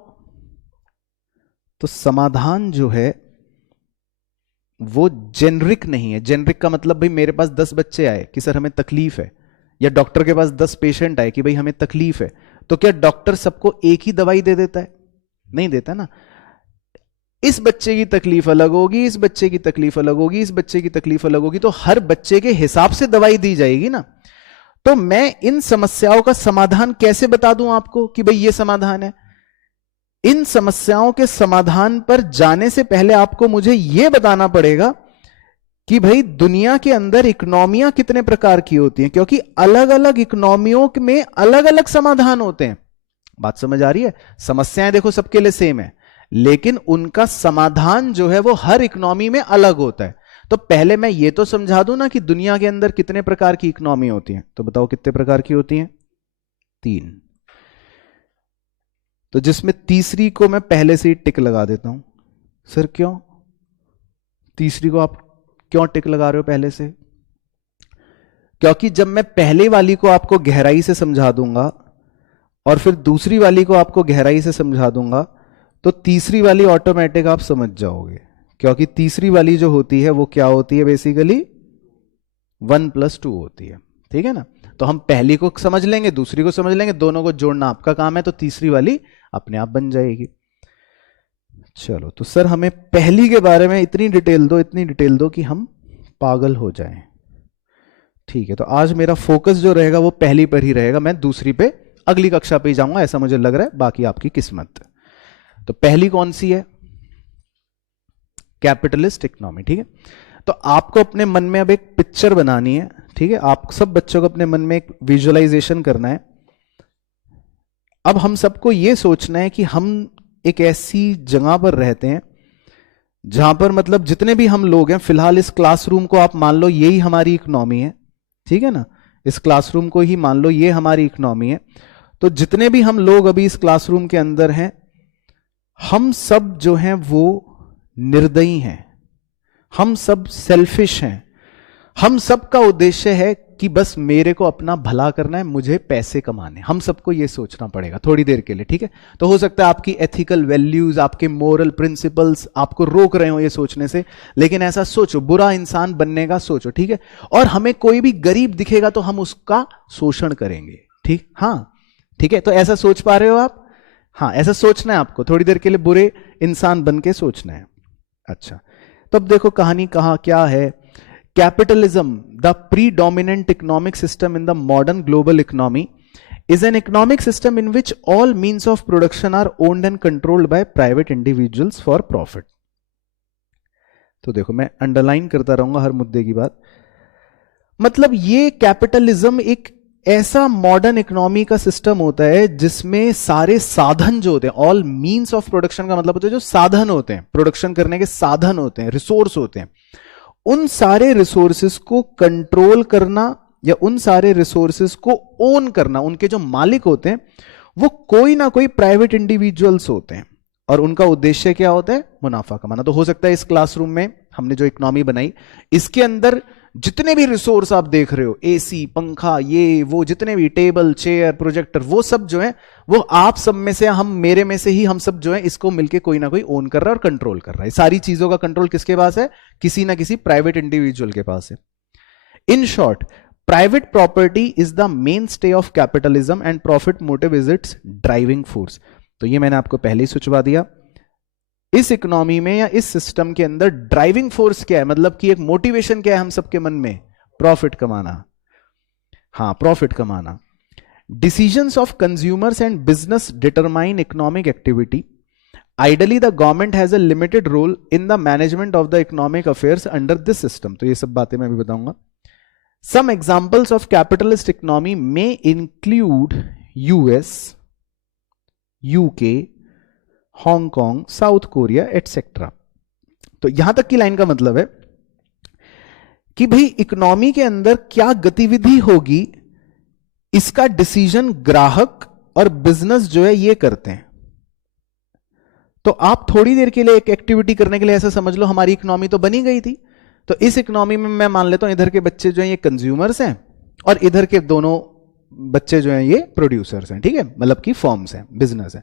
तो समाधान जो है वो जेनरिक नहीं है। जेनरिक का मतलब भाई मेरे पास 10 बच्चे आए कि सर हमें तकलीफ है, या डॉक्टर के पास 10 पेशेंट आए कि भाई हमें तकलीफ है, तो क्या डॉक्टर सबको एक ही दवाई दे देता है? नहीं देता ना। इस बच्चे की तकलीफ अलग होगी, इस बच्चे की तकलीफ अलग होगी, इस बच्चे की तकलीफ अलग होगी, तो हर बच्चे के हिसाब से दवाई दी जाएगी ना। तो मैं इन समस्याओं का समाधान कैसे बता दूं आपको कि भाई ये समाधान है? इन समस्याओं के समाधान पर जाने से पहले आपको मुझे यह बताना पड़ेगा कि भाई दुनिया के अंदर इकोनॉमियां कितने प्रकार की होती हैं, क्योंकि अलग अलग इकोनॉमियों में अलग अलग समाधान होते हैं। बात समझ आ रही है? समस्याएं देखो सबके लिए सेम है, लेकिन उनका समाधान जो है वो हर इकोनॉमी में अलग होता है। तो पहले मैं ये तो समझा दूं ना कि दुनिया के अंदर कितने प्रकार की इकोनॉमी होती है। तो बताओ कितने प्रकार की होती हैं? 3। तो जिसमें तीसरी को मैं पहले से ही टिक लगा देता हूं। सर क्यों तीसरी को आप क्यों टिक लगा रहे हो पहले से? क्योंकि जब मैं पहले वाली को आपको गहराई से समझा दूंगा और फिर दूसरी वाली को आपको गहराई से समझा दूंगा तो तीसरी वाली ऑटोमेटिक आप समझ जाओगे, क्योंकि तीसरी वाली जो होती है वो क्या होती है? बेसिकली 1+2 होती है। ठीक है ना। तो हम पहली को समझ लेंगे, दूसरी को समझ लेंगे, दोनों को जोड़ना आपका काम है, तो तीसरी वाली अपने आप बन जाएगी। चलो, तो सर हमें पहली के बारे में इतनी डिटेल दो कि हम पागल हो जाएं। ठीक है, तो आज मेरा फोकस जो रहेगा वो पहली पर ही रहेगा, मैं दूसरी पे अगली कक्षा पे ही जाऊंगा, ऐसा मुझे लग रहा है, बाकी आपकी किस्मत। तो पहली कौन सी है? Capitalist economy. ठीक है, तो आपको अपने मन में अब एक पिक्चर बनानी है। ठीक है, आप सब बच्चों को अपने मन में एक विजुअलाइजेशन करना है। अब हम सबको यह सोचना है कि हम एक ऐसी जगह पर रहते हैं जहां पर मतलब जितने भी हम लोग हैं, फिलहाल इस क्लासरूम को आप मान लो यही हमारी इकोनॉमी है। ठीक है ना, इस क्लासरूम को ही मान लो ये हमारी इकोनॉमी है। तो जितने भी हम लोग अभी इस क्लासरूम के अंदर हैं, हम सब जो हैं वो निर्दयी हैं, हम सब सेल्फिश हैं। हम सब का उद्देश्य है कि बस मेरे को अपना भला करना है, मुझे पैसे कमाने। हम सबको यह सोचना पड़ेगा थोड़ी देर के लिए। ठीक है, तो हो सकता है आपकी एथिकल वैल्यूज, आपके मोरल प्रिंसिपल्स आपको रोक रहे हो ये सोचने से, लेकिन ऐसा सोचो, बुरा इंसान बनने का सोचो। ठीक है, और हमें कोई भी गरीब दिखेगा तो हम उसका शोषण करेंगे। ठीक, हाँ ठीक है, तो ऐसा सोच पा रहे हो आप? हाँ, ऐसा सोचना है आपको, थोड़ी देर के लिए बुरे इंसान बन के सोचना है। अच्छा, तो अब देखो कहानी कहां क्या है। Capitalism, the predominant economic system in the modern global economy, is an economic system in which all means of production are owned and controlled by private individuals for profit. तो देखो मैं अंडरलाइन करता रहूंगा हर मुद्दे की बात। मतलब ये कैपिटलिज्म एक ऐसा मॉडर्न इकोनॉमी का सिस्टम होता है जिसमें सारे साधन जो होते हैं, ऑल मीन्स ऑफ प्रोडक्शन का मतलब होता है जो साधन होते हैं, प्रोडक्शन करने के साधन होते हैं, रिसोर्स होते हैं, उन सारे रिसोर्सेस को कंट्रोल करना या उन सारे रिसोर्सेस को ओन करना, उनके जो मालिक होते हैं वो कोई ना कोई प्राइवेट इंडिविजुअल्स होते हैं और उनका उद्देश्य क्या होता है? मुनाफा कमाना। तो हो सकता है इस क्लासरूम में हमने जो इकोनॉमी बनाई इसके अंदर जितने भी रिसोर्स आप देख रहे हो, एसी, पंखा, ये वो, जितने भी टेबल, चेयर, प्रोजेक्टर, वो सब जो है वो आप सब में से, हम मेरे में से ही, हम सब जो है इसको मिलके कोई ना कोई ओन कर रहा है और कंट्रोल कर रहा है। सारी चीजों का कंट्रोल किसके पास है? किसी ना किसी प्राइवेट इंडिविजुअल के पास है। In short, private property is the main stay of capitalism and profit motive is it's driving force. तो ये मैंने आपको पहले ही सुझवा दिया। इस इकोनॉमी में या इस सिस्टम के अंदर ड्राइविंग फोर्स क्या है, मतलब कि एक मोटिवेशन क्या है हम सबके मन में? प्रॉफिट कमाना। हाँ, प्रॉफिट कमाना। Decisions of consumers and business determine economic activity. Ideally the government has a limited role in the management of the economic affairs under this system. तो ये सब बातें मैं भी बताऊंगा। Some examples of capitalist economy में include US, UK, Hong Kong, south Korea etcetera. तो यहां तक की लाइन का मतलब है कि भाई इकोनॉमी के अंदर क्या गतिविधि होगी इसका डिसीजन ग्राहक और बिजनेस जो है ये करते हैं। तो आप थोड़ी देर के लिए एक एक्टिविटी करने के लिए ऐसा समझ लो हमारी इकोनॉमी तो बनी गई थी, तो इस इकोनॉमी में मैं मान लेता हूं इधर के बच्चे जो हैं ये कंज्यूमर्स हैं और इधर के दोनों बच्चे जो हैं ये प्रोड्यूसर्स हैं, ठीक है, मतलब कि फर्म्स हैं, बिजनेस है।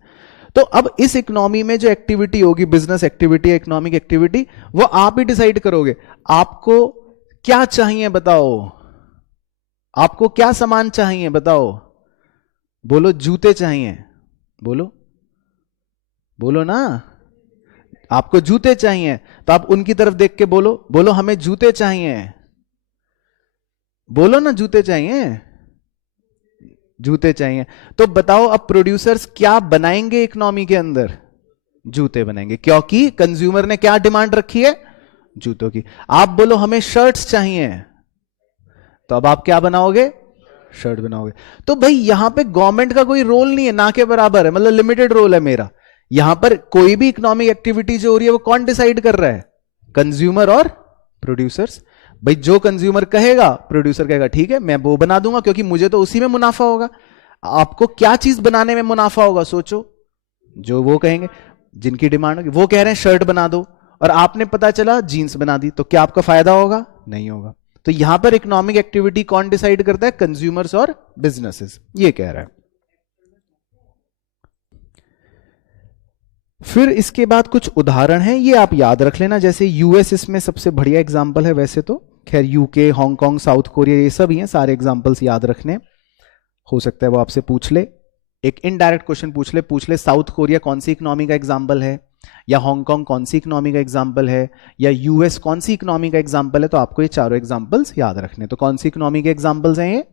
तो अब इस इकोनॉमी में जो एक्टिविटी होगी, बिजनेस एक्टिविटी, इकोनॉमिक एक्टिविटी, वो आप ही डिसाइड करोगे। आपको क्या चाहिए बताओ? आपको क्या सामान चाहिए बताओ? बोलो जूते चाहिए, बोलो बोलो ना, आपको जूते चाहिए तो आप उनकी तरफ देख के बोलो, बोलो हमें जूते चाहिए, बोलो ना जूते चाहिए, जूते चाहिए। तो बताओ अब प्रोड्यूसर्स क्या बनाएंगे इकोनॉमी के अंदर? जूते बनाएंगे, क्योंकि कंज्यूमर ने क्या डिमांड रखी है? जूतों की। आप बोलो हमें शर्ट्स चाहिए, तो अब आप क्या बनाओगे? शर्ट बनाओगे। तो भाई यहां पे गवर्नमेंट का कोई रोल नहीं है, ना के बराबर है, मतलब लिमिटेड रोल है मेरा। यहां पर कोई भी इकोनॉमिक एक्टिविटी जो हो रही है वो कौन डिसाइड कर रहा है? कंज्यूमर और प्रोड्यूसर्स। भाई जो कंज्यूमर कहेगा प्रोड्यूसर कहेगा ठीक है मैं वो बना दूंगा क्योंकि मुझे तो उसी में मुनाफा होगा। आपको क्या चीज बनाने में मुनाफा होगा सोचो, जो वो कहेंगे, जिनकी डिमांड होगी। वो कह रहे हैं शर्ट बना दो और आपने पता चला जीन्स बना दी, तो क्या आपका फायदा होगा? नहीं होगा। तो यहां पर इकोनॉमिक एक्टिविटी कौन डिसाइड करता है? कंज्यूमर्स और बिजनेसेस, ये कह रहा है। फिर इसके बाद कुछ उदाहरण हैं, ये आप याद रख लेना। जैसे यूएस इसमें सबसे बढ़िया एग्जांपल है, वैसे तो खैर यूके, हांगकांग, साउथ कोरिया ये सब ही हैं, सारे एग्जांपल्स याद रखने। हो सकता है वो आपसे पूछ ले, एक इनडायरेक्ट क्वेश्चन पूछ ले साउथ कोरिया कौन सी इकोनॉमी का एग्जांपल है, या हांगकांग कौन सी इकोनॉमी का एग्जांपल है, या यूएस कौन सी इकोनॉमी का एग्जांपल है। तो आपको ये चारों एग्जांपल्स याद रखने। तो कौन सी इकोनॉमी के एग्जांपल्स हैं ये?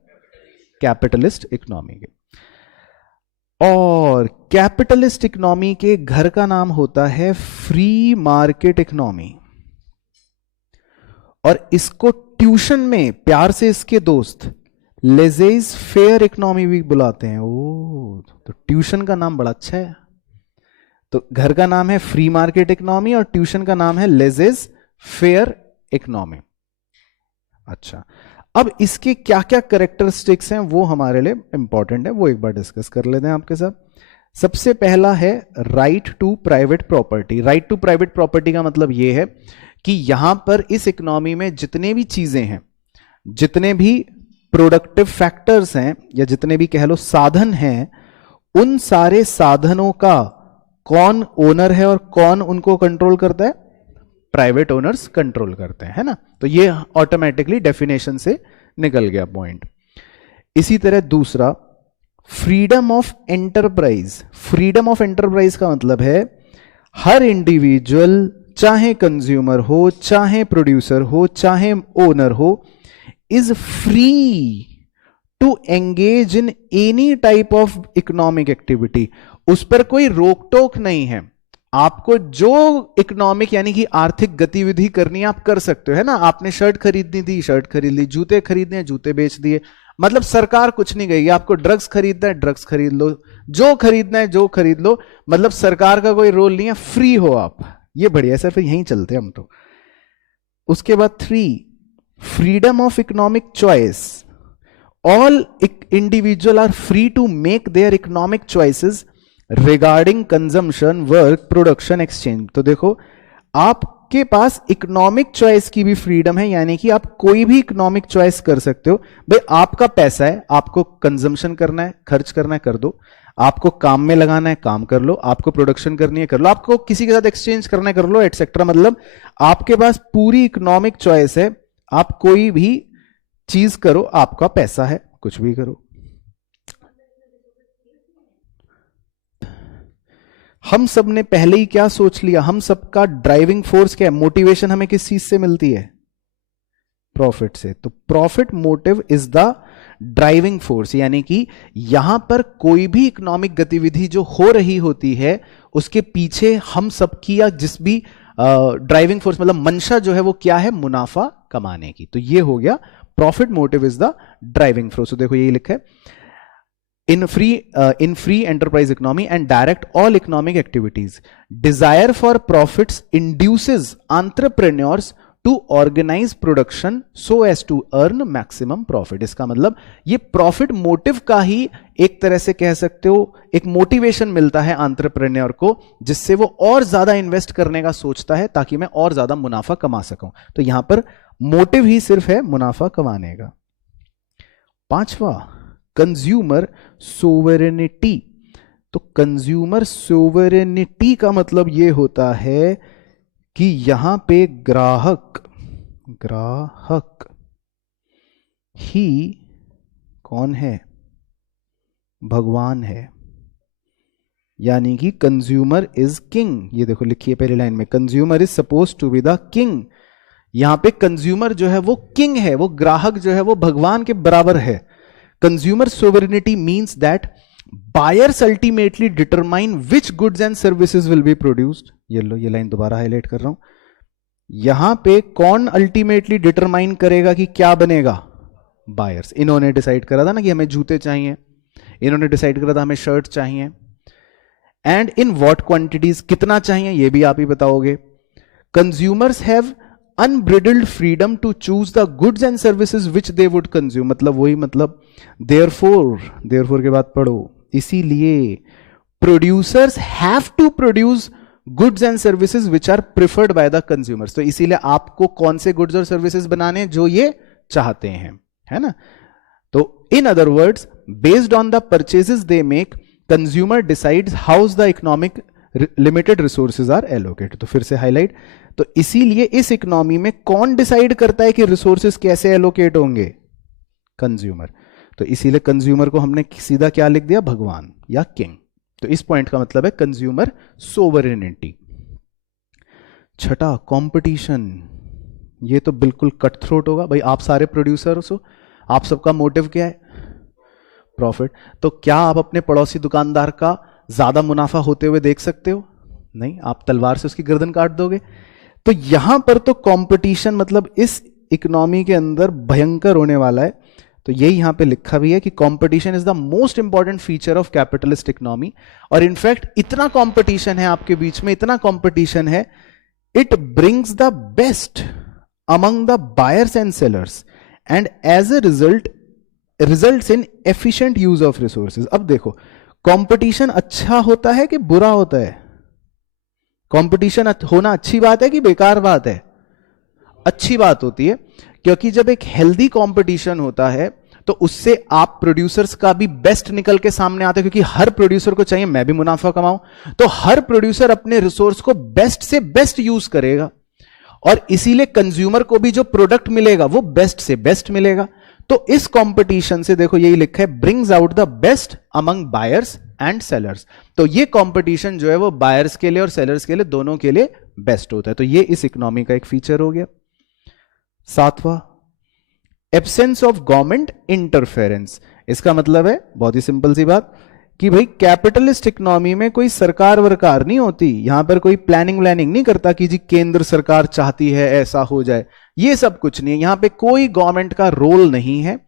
कैपिटलिस्ट इकोनॉमी के। और कैपिटलिस्ट इकोनॉमी के घर का नाम होता है फ्री मार्केट इकोनॉमी, और इसको ट्यूशन में प्यार से इसके दोस्त लेजेज फेयर इकोनॉमी भी बुलाते हैं। ओ, तो ट्यूशन का नाम बड़ा अच्छा है। तो घर का नाम है फ्री मार्केट इकोनॉमी और ट्यूशन का नाम है लेजेज फेयर इकोनॉमी। अच्छा, अब इसके क्या क्या कैरेक्टरिस्टिक्स हैं वो हमारे लिए इंपॉर्टेंट है, वो एक बार डिस्कस कर लेते हैं आपके साथ। सबसे पहला है right to private property. Right to private property का मतलब यह है कि यहां पर इस इकोनॉमी में जितने भी चीजें हैं, जितने भी प्रोडक्टिव फैक्टर्स हैं, या जितने भी कह लो साधन हैं, उन सारे साधनों का कौन ओनर है और कौन उनको कंट्रोल करता है? प्राइवेट ओनर्स कंट्रोल करते हैं, है ना। तो ये ऑटोमेटिकली डेफिनेशन से निकल गया पॉइंट। इसी तरह दूसरा, freedom of enterprise. Freedom of enterprise का मतलब है हर इंडिविजुअल, चाहे कंज्यूमर हो, चाहे प्रोड्यूसर हो, चाहे ओनर हो, is free to engage in any type of economic activity. उस पर कोई रोक टोक नहीं है। आपको जो इकोनॉमिक यानी कि आर्थिक गतिविधि करनी है आप कर सकते हो, है ना। आपने शर्ट खरीदनी थी, शर्ट खरीद ली, जूते खरीदने हैं, जूते बेच दिए। मतलब सरकार कुछ नहीं कहेगी। आपको ड्रग्स खरीदना है, ड्रग्स खरीद लो, जो खरीदना है जो खरीद लो। मतलब सरकार का कोई रोल नहीं है, फ्री हो आप। ये बढ़िया सर, फिर यहीं चलते हैं हम तो। उसके बाद 3, freedom of economic choice, all individual are free to make their economic choices regarding consumption, work, production, exchange. तो देखो आपके पास इकोनॉमिक चॉइस की भी फ्रीडम है, यानी कि आप कोई भी इकोनॉमिक चॉइस कर सकते हो। भाई आपका पैसा है, आपको कंजम्पशन करना है, खर्च करना है, कर दो। आपको काम में लगाना है, काम कर लो। आपको प्रोडक्शन करनी है, कर लो। आपको किसी के साथ एक्सचेंज करना है, कर लो, एटसेट्रा। मतलब आपके पास पूरी इकोनॉमिक चॉइस है, आप कोई भी चीज करो, आपका पैसा है, कुछ भी करो। हम सब ने पहले ही क्या सोच लिया, हम सबका ड्राइविंग फोर्स क्या है, मोटिवेशन हमें किस चीज से मिलती है, प्रॉफिट से। तो profit motive is the driving force, यानी कि यहां पर कोई भी इकोनॉमिक गतिविधि जो हो रही होती है उसके पीछे हम सबकी या जिस भी ड्राइविंग फोर्स मतलब मंशा जो है वो क्या है, मुनाफा कमाने की। तो ये हो गया profit motive is the driving force. तो देखो यही लिखा है, in free enterprise economy and direct all economic activities, desire for profits induces entrepreneurs to organize production so as to earn maximum profit। इसका मतलब ये प्रॉफिट मोटिव का ही एक तरह से कह सकते हो एक मोटिवेशन मिलता है एंटरप्रेन्योर को, जिससे वो और ज्यादा इन्वेस्ट करने का सोचता है ताकि मैं और ज्यादा मुनाफा कमा सकूं। तो यहां पर मोटिव ही सिर्फ है मुनाफा कमाने का। 5वां, कंज्यूमर सोवरेनिटी। तो कंज्यूमर सोवरेनिटी का मतलब यह होता है कि यहां पे ग्राहक ही कौन है, भगवान है। यानी कि कंज्यूमर इज किंग। ये देखो लिखिए पहली लाइन में, consumer is suppose to be the king. यहां पे कंज्यूमर जो है वो किंग है, वो ग्राहक जो है वो भगवान के बराबर है। Consumer sovereignty means that buyers ultimately determine which goods and services will be produced। ये लो, ये लाइन दोबारा हाईलाइट कर रहा हूं। यहां पे कौन अल्टीमेटली डिटरमाइन करेगा कि क्या बनेगा, बायर्स। इन्होंने डिसाइड करा था ना कि हमें जूते चाहिए, इन्होंने डिसाइड करा था हमें शर्ट चाहिए, एंड इन व्हाट क्वांटिटीज, कितना चाहिए ये भी आप ही बताओगे। Consumers have unbridled freedom to choose the goods and services which they would consume. मतलब वही, मतलब देयरफॉर के बाद पढ़ो, इसीलिए producers have to produce goods and services which are preferred by the consumers. तो इसीलिए आपको कौन से गुड्स और सर्विसेज बनाने जो ये चाहते हैं, है ना। तो in other words, based on the purchases they make, consumer decides house the economic limited resources are allocated. तो फिर से हाईलाइट, तो इसीलिए इस इकोनॉमी में कौन डिसाइड करता है कि रिसोर्सेज कैसे एलोकेट होंगे, कंज्यूमर। तो इसीलिए कंज्यूमर को हमने सीधा क्या लिख दिया, भगवान या किंग। तो इस पॉइंट का मतलब है कंज्यूमर सोवरेनिटी। 6, कंपटीशन। ये तो बिल्कुल कट थ्रोट होगा भाई, आप सारे प्रोड्यूसर्स हो, आप सबका मोटिव क्या है, प्रॉफिट। तो क्या आप अपने पड़ोसी दुकानदार का ज्यादा मुनाफा होते हुए देख सकते हो, नहीं, आप तलवार से उसकी गर्दन काट दोगे। तो यहां पर तो कंपटीशन मतलब इस इकोनॉमी के अंदर भयंकर होने वाला है। तो यही यहां पे लिखा भी है कि competition is the most important feature of capitalist economy. और इनफैक्ट इतना कंपटीशन है आपके बीच में, इतना कंपटीशन है, it brings the best among the buyers and sellers and as a results in efficient use of resources. अब देखो, कंपटीशन अच्छा होता है कि बुरा होता है, कंपटीशन होना अच्छी बात है कि बेकार बात है, अच्छी बात होती है। क्योंकि जब एक हेल्दी कंपटीशन होता है तो उससे आप प्रोड्यूसर्स का भी बेस्ट निकल के सामने आता है, क्योंकि हर प्रोड्यूसर को चाहिए मैं भी मुनाफा कमाऊं। तो हर प्रोड्यूसर अपने रिसोर्स को बेस्ट से बेस्ट यूज करेगा, और इसीलिए कंज्यूमर को भी जो प्रोडक्ट मिलेगा वो बेस्ट से बेस्ट मिलेगा। तो इस कंपटीशन से देखो यही लिखा है, brings out the best among buyers and sellers. तो ये कंपटीशन जो है वो बायर्स के लिए और सेलर्स के लिए, दोनों के लिए बेस्ट होता है। तो ये इस इकोनॉमी का एक फीचर हो गया। 7वां, एब्सेंस ऑफ गवर्नमेंट इंटरफेरेंस। इसका मतलब है बहुत ही सिंपल सी बात कि भाई कैपिटलिस्ट इकोनॉमी में कोई सरकार वरकार नहीं होती, यहां पर कोई प्लानिंग नहीं करता कि जी केंद्र सरकार चाहती है ऐसा हो जाए, ये सब कुछ नहीं है। यहां पे कोई गवर्नमेंट का रोल नहीं है।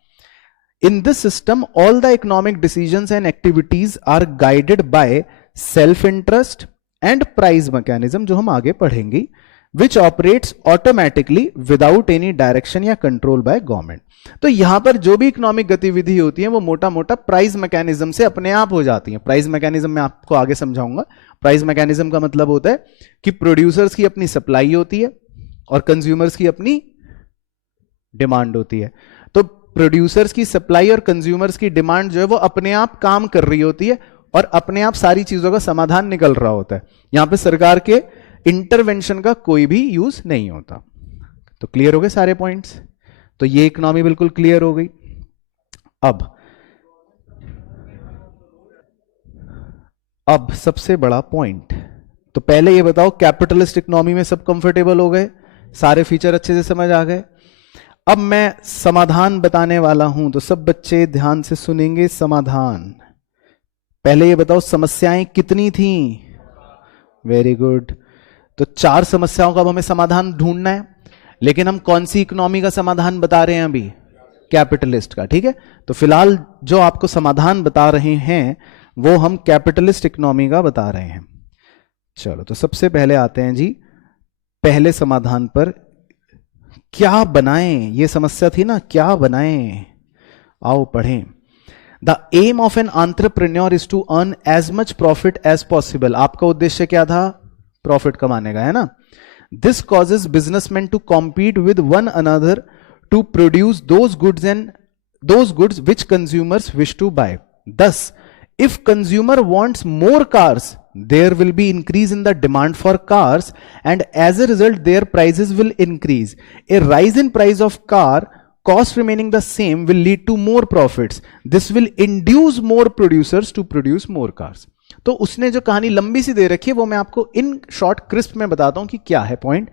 In this system all the economic decisions and activities are guided by self interest and price mechanism, जो हम आगे पढ़ेंगे। Which operates automatically without any direction या कंट्रोल बाय गवर्नमेंट। तो यहां पर जो भी इकोनॉमिक गतिविधि होती है वो मोटा मोटा प्राइस मैकेनिज्म से अपने आप हो जाती है। प्राइस मैकेनिज्म मैं आपको आगे समझाऊंगा। प्राइस मैकेनिज्म का मतलब होता है कि प्रोड्यूसर्स की अपनी सप्लाई होती है और कंज्यूमर्स की अपनी डिमांड होती है। तो प्रोड्यूसर्स की सप्लाई और कंज्यूमर्स की डिमांड जो है वो अपने आप काम कर रही होती है और अपने आप सारी चीजों का समाधान निकल रहा होता है। यहां पे सरकार के इंटरवेंशन का कोई भी यूज नहीं होता। तो क्लियर हो गए सारे पॉइंट्स? तो ये इकोनॉमी बिल्कुल क्लियर हो गई। अब सबसे बड़ा पॉइंट, तो पहले ये बताओ कैपिटलिस्ट इकोनॉमी में सब कंफर्टेबल हो गए, सारे फीचर अच्छे से समझ आ गए। अब मैं समाधान बताने वाला हूं, तो सब बच्चे ध्यान से सुनेंगे समाधान। पहले ये बताओ समस्याएं कितनी थी? Very good. तो 4 समस्याओं का अब हमें समाधान ढूंढना है, लेकिन हम कौन सी इकोनॉमी का समाधान बता रहे हैं अभी? कैपिटलिस्ट का। ठीक है, तो फिलहाल जो आपको समाधान बता रहे हैं वो हम कैपिटलिस्ट इकोनॉमी का बता रहे हैं। चलो, तो सबसे पहले आते हैं जी पहले समाधान पर। क्या बनाएं, ये समस्या थी ना, क्या बनाएं? आओ पढ़ें। The aim of an entrepreneur is to earn as much profit as possible. आपका उद्देश्य क्या था? प्रॉफिट कमाने का, है ना। This causes businessman to compete with one another to produce those goods which consumers wish to buy. दस, if consumer wants more cars, there will be increase in the demand for cars, and as a result their prices will increase. A rise in price of car, cost remaining the same, will lead to more profits. This will induce more producers to produce more cars. तो उसने जो कहानी लंबी सी दे रखी है वो मैं आपको इन शॉर्ट क्रिस्प में बताता हूं कि क्या है पॉइंट।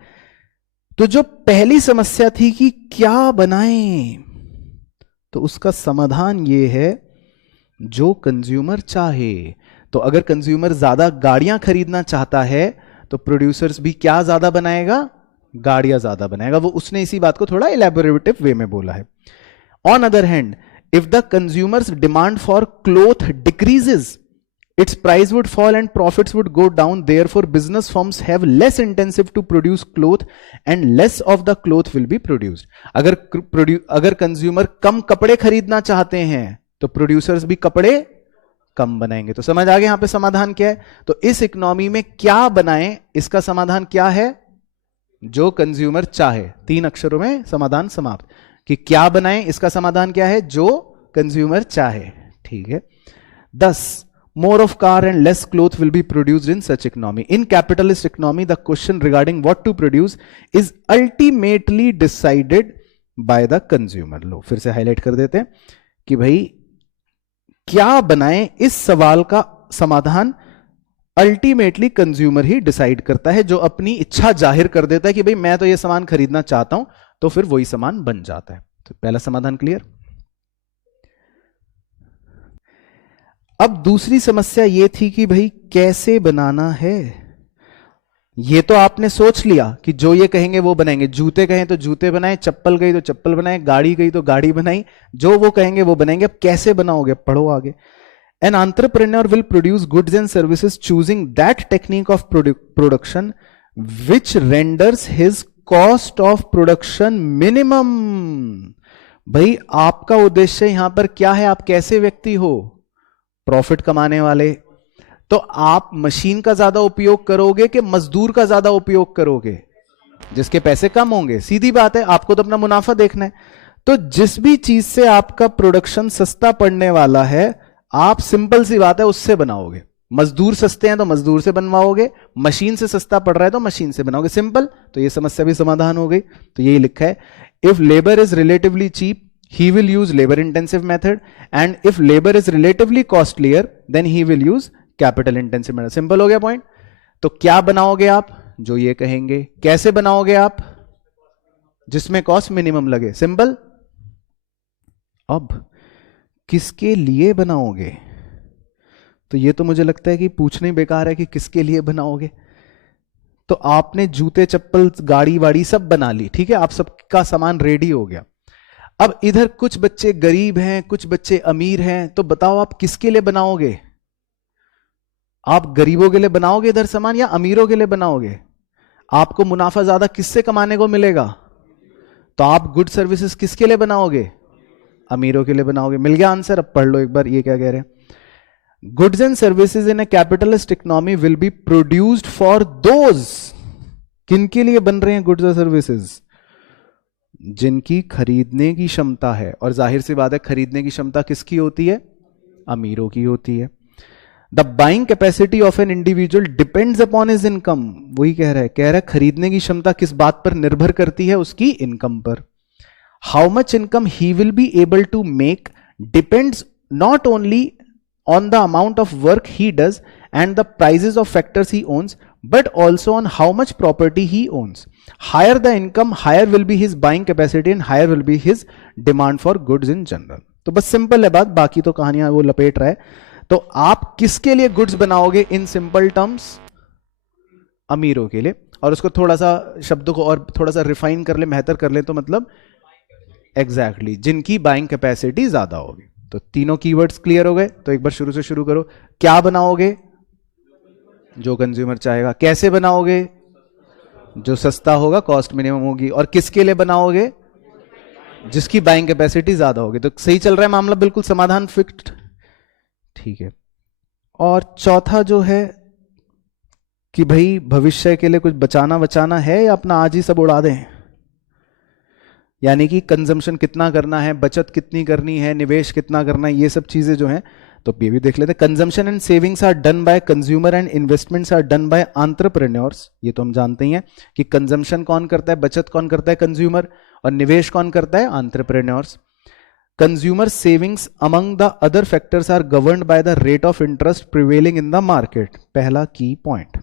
तो जो पहली समस्या थी कि क्या बनाएं, तो उसका समाधान ये है जो कंज्यूमर चाहे। तो अगर कंज्यूमर ज्यादा गाड़ियां खरीदना चाहता है तो प्रोड्यूसर्स भी क्या ज्यादा बनाएगा? गाड़ियां ज्यादा बनाएगा। वो उसने इसी बात को थोड़ा इलेबोरेटिव वे में बोला है। On other hand, if the consumers demand for cloth decreases, its price would fall and profits would go down. Therefore business firms have less incentive to produce cloth and less of the cloth will be produced. अगर consumer कम कपड़े खरीदना चाहते हैं तो producers भी कपड़े कम बनाएंगे। तो समझ आ गया यहां पे समाधान क्या है। तो इस इकोनॉमी में क्या बनाएं, इसका समाधान क्या है? जो कंज्यूमर चाहे। 3 अक्षरों में समाधान समाप्त। कि क्या बनाएं, इसका समाधान क्या है? जो कंज्यूमर चाहे। ठीक है। 10, more of car and less cloth will be produced in such economy. In capitalist economy, the question regarding what to produce is ultimately decided by the consumer. लो फिर से हाईलाइट कर देते हैं कि भाई क्या बनाएं, इस सवाल का समाधान अल्टीमेटली कंज्यूमर ही डिसाइड करता है, जो अपनी इच्छा जाहिर कर देता है कि भाई मैं तो ये सामान खरीदना चाहता हूं, तो फिर वही सामान बन जाता है। तो पहला समाधान क्लियर। अब दूसरी समस्या ये थी कि भाई कैसे बनाना है। ये तो आपने सोच लिया कि जो ये कहेंगे वो बनाएंगे। जूते कहें तो जूते बनाए, चप्पल गई तो चप्पल बनाए, गाड़ी गई तो गाड़ी बनाई, जो वो कहेंगे वो बनाएंगे। अब कैसे बनाओगे? पढ़ो आगे। An entrepreneur will produce goods and services choosing that technique of production which renders his cost of production minimum. भाई आपका उद्देश्य यहां पर क्या है? आप कैसे व्यक्ति हो? प्रॉफिट कमाने वाले। तो आप मशीन का ज्यादा उपयोग करोगे कि मजदूर का ज्यादा उपयोग करोगे? जिसके पैसे कम होंगे। सीधी बात है, आपको तो अपना मुनाफा देखना है। तो जिस भी चीज से आपका प्रोडक्शन सस्ता पड़ने वाला है, आप सिंपल सी बात है उससे बनाओगे। मजदूर सस्ते हैं तो मजदूर से बनवाओगे, मशीन से सस्ता पड़ रहा है तो मशीन से बनाओगे। सिंपल। तो ये समस्या भी समाधान हो गई। तो यही लिखा है, if labour is relatively cheap he will use labor intensive method, and if labor is relatively costlier then he will use capital intensive method. Simple हो गया पॉइंट। तो क्या बनाओगे आप? जो ये कहेंगे। कैसे बनाओगे आप? जिसमें कॉस्ट मिनिमम लगे। सिंपल। अब किसके लिए बनाओगे? तो ये तो मुझे लगता है कि पूछना ही बेकार है कि किसके लिए बनाओगे। तो आपने जूते चप्पल गाड़ी वाड़ी सब बना ली, ठीक है, आप सबका सामान रेडी हो गया। अब इधर कुछ बच्चे गरीब हैं, कुछ बच्चे अमीर हैं, तो बताओ आप किसके लिए बनाओगे? आप गरीबों के लिए बनाओगे इधर सामान या अमीरों के लिए बनाओगे? आपको मुनाफा ज्यादा किससे कमाने को मिलेगा? तो आप गुड सर्विसेज किसके लिए बनाओगे? अमीरों के लिए बनाओगे। मिल गया आंसर? अब पढ़ लो एक बार ये क्या कह रहे हैं। Goods and services in A capitalist economy will be produced for those, किनके लिए बन रहे हैं गुड्स और सर्विसेज? जिनकी खरीदने की क्षमता है, और जाहिर सी बात है खरीदने की क्षमता किसकी होती है? अमीरों की होती है। The buying capacity of an individual depends upon his income, वही कह रहा है खरीदने की क्षमता किस बात पर निर्भर करती है? उसकी इनकम पर। How much income he will be able to make depends not only on the amount of work he does and the prices of factors he owns, but also on how much property he owns. Higher the income, higher will be his buying capacity and higher will be his demand for goods in general. तो बस simple है बात, बाकी तो कहानियां वो लपेट रहा है। तो आप किसके लिए गुड्स बनाओगे इन सिंपल टर्म्स? अमीरों के लिए। और उसको थोड़ा सा शब्दों को और थोड़ा सा रिफाइन कर ले, बेहतर कर ले, तो मतलब एग्जैक्टली जिनकी बाइंग कैपेसिटी ज्यादा होगी। तो तीनों कीवर्ड्स क्लियर हो गए। तो एक बार शुरू से शुरू करो। क्या बनाओगे? जो कंज्यूमर चाहेगा। कैसे बनाओगे? जो सस्ता होगा, कॉस्ट मिनिमम होगी। और किसके लिए बनाओगे? जिसकी बाइंग कैपेसिटी ज्यादा होगी। तो सही चल रहा है मामला, बिल्कुल समाधान फिक्स्ड। ठीक है। और चौथा जो है कि भाई भविष्य के लिए कुछ बचाना है या अपना आज ही सब उड़ा दें, यानी कि कंजम्पशन कितना करना है, बचत कितनी करनी है, निवेश कितना करना है, ये सब चीजें जो हैं तो ये भी देख लेते हैं। Consumption and savings are done by consumer and investments are done by entrepreneurs. ये तो हम जानते ही हैं कि कंजम्पशन कौन करता है, बचत कौन करता है, कंज्यूमर, और निवेश कौन करता है, entrepreneurs. Consumer savings among the other factors are governed by the rate of interest prevailing in the market. पहला की पॉइंट।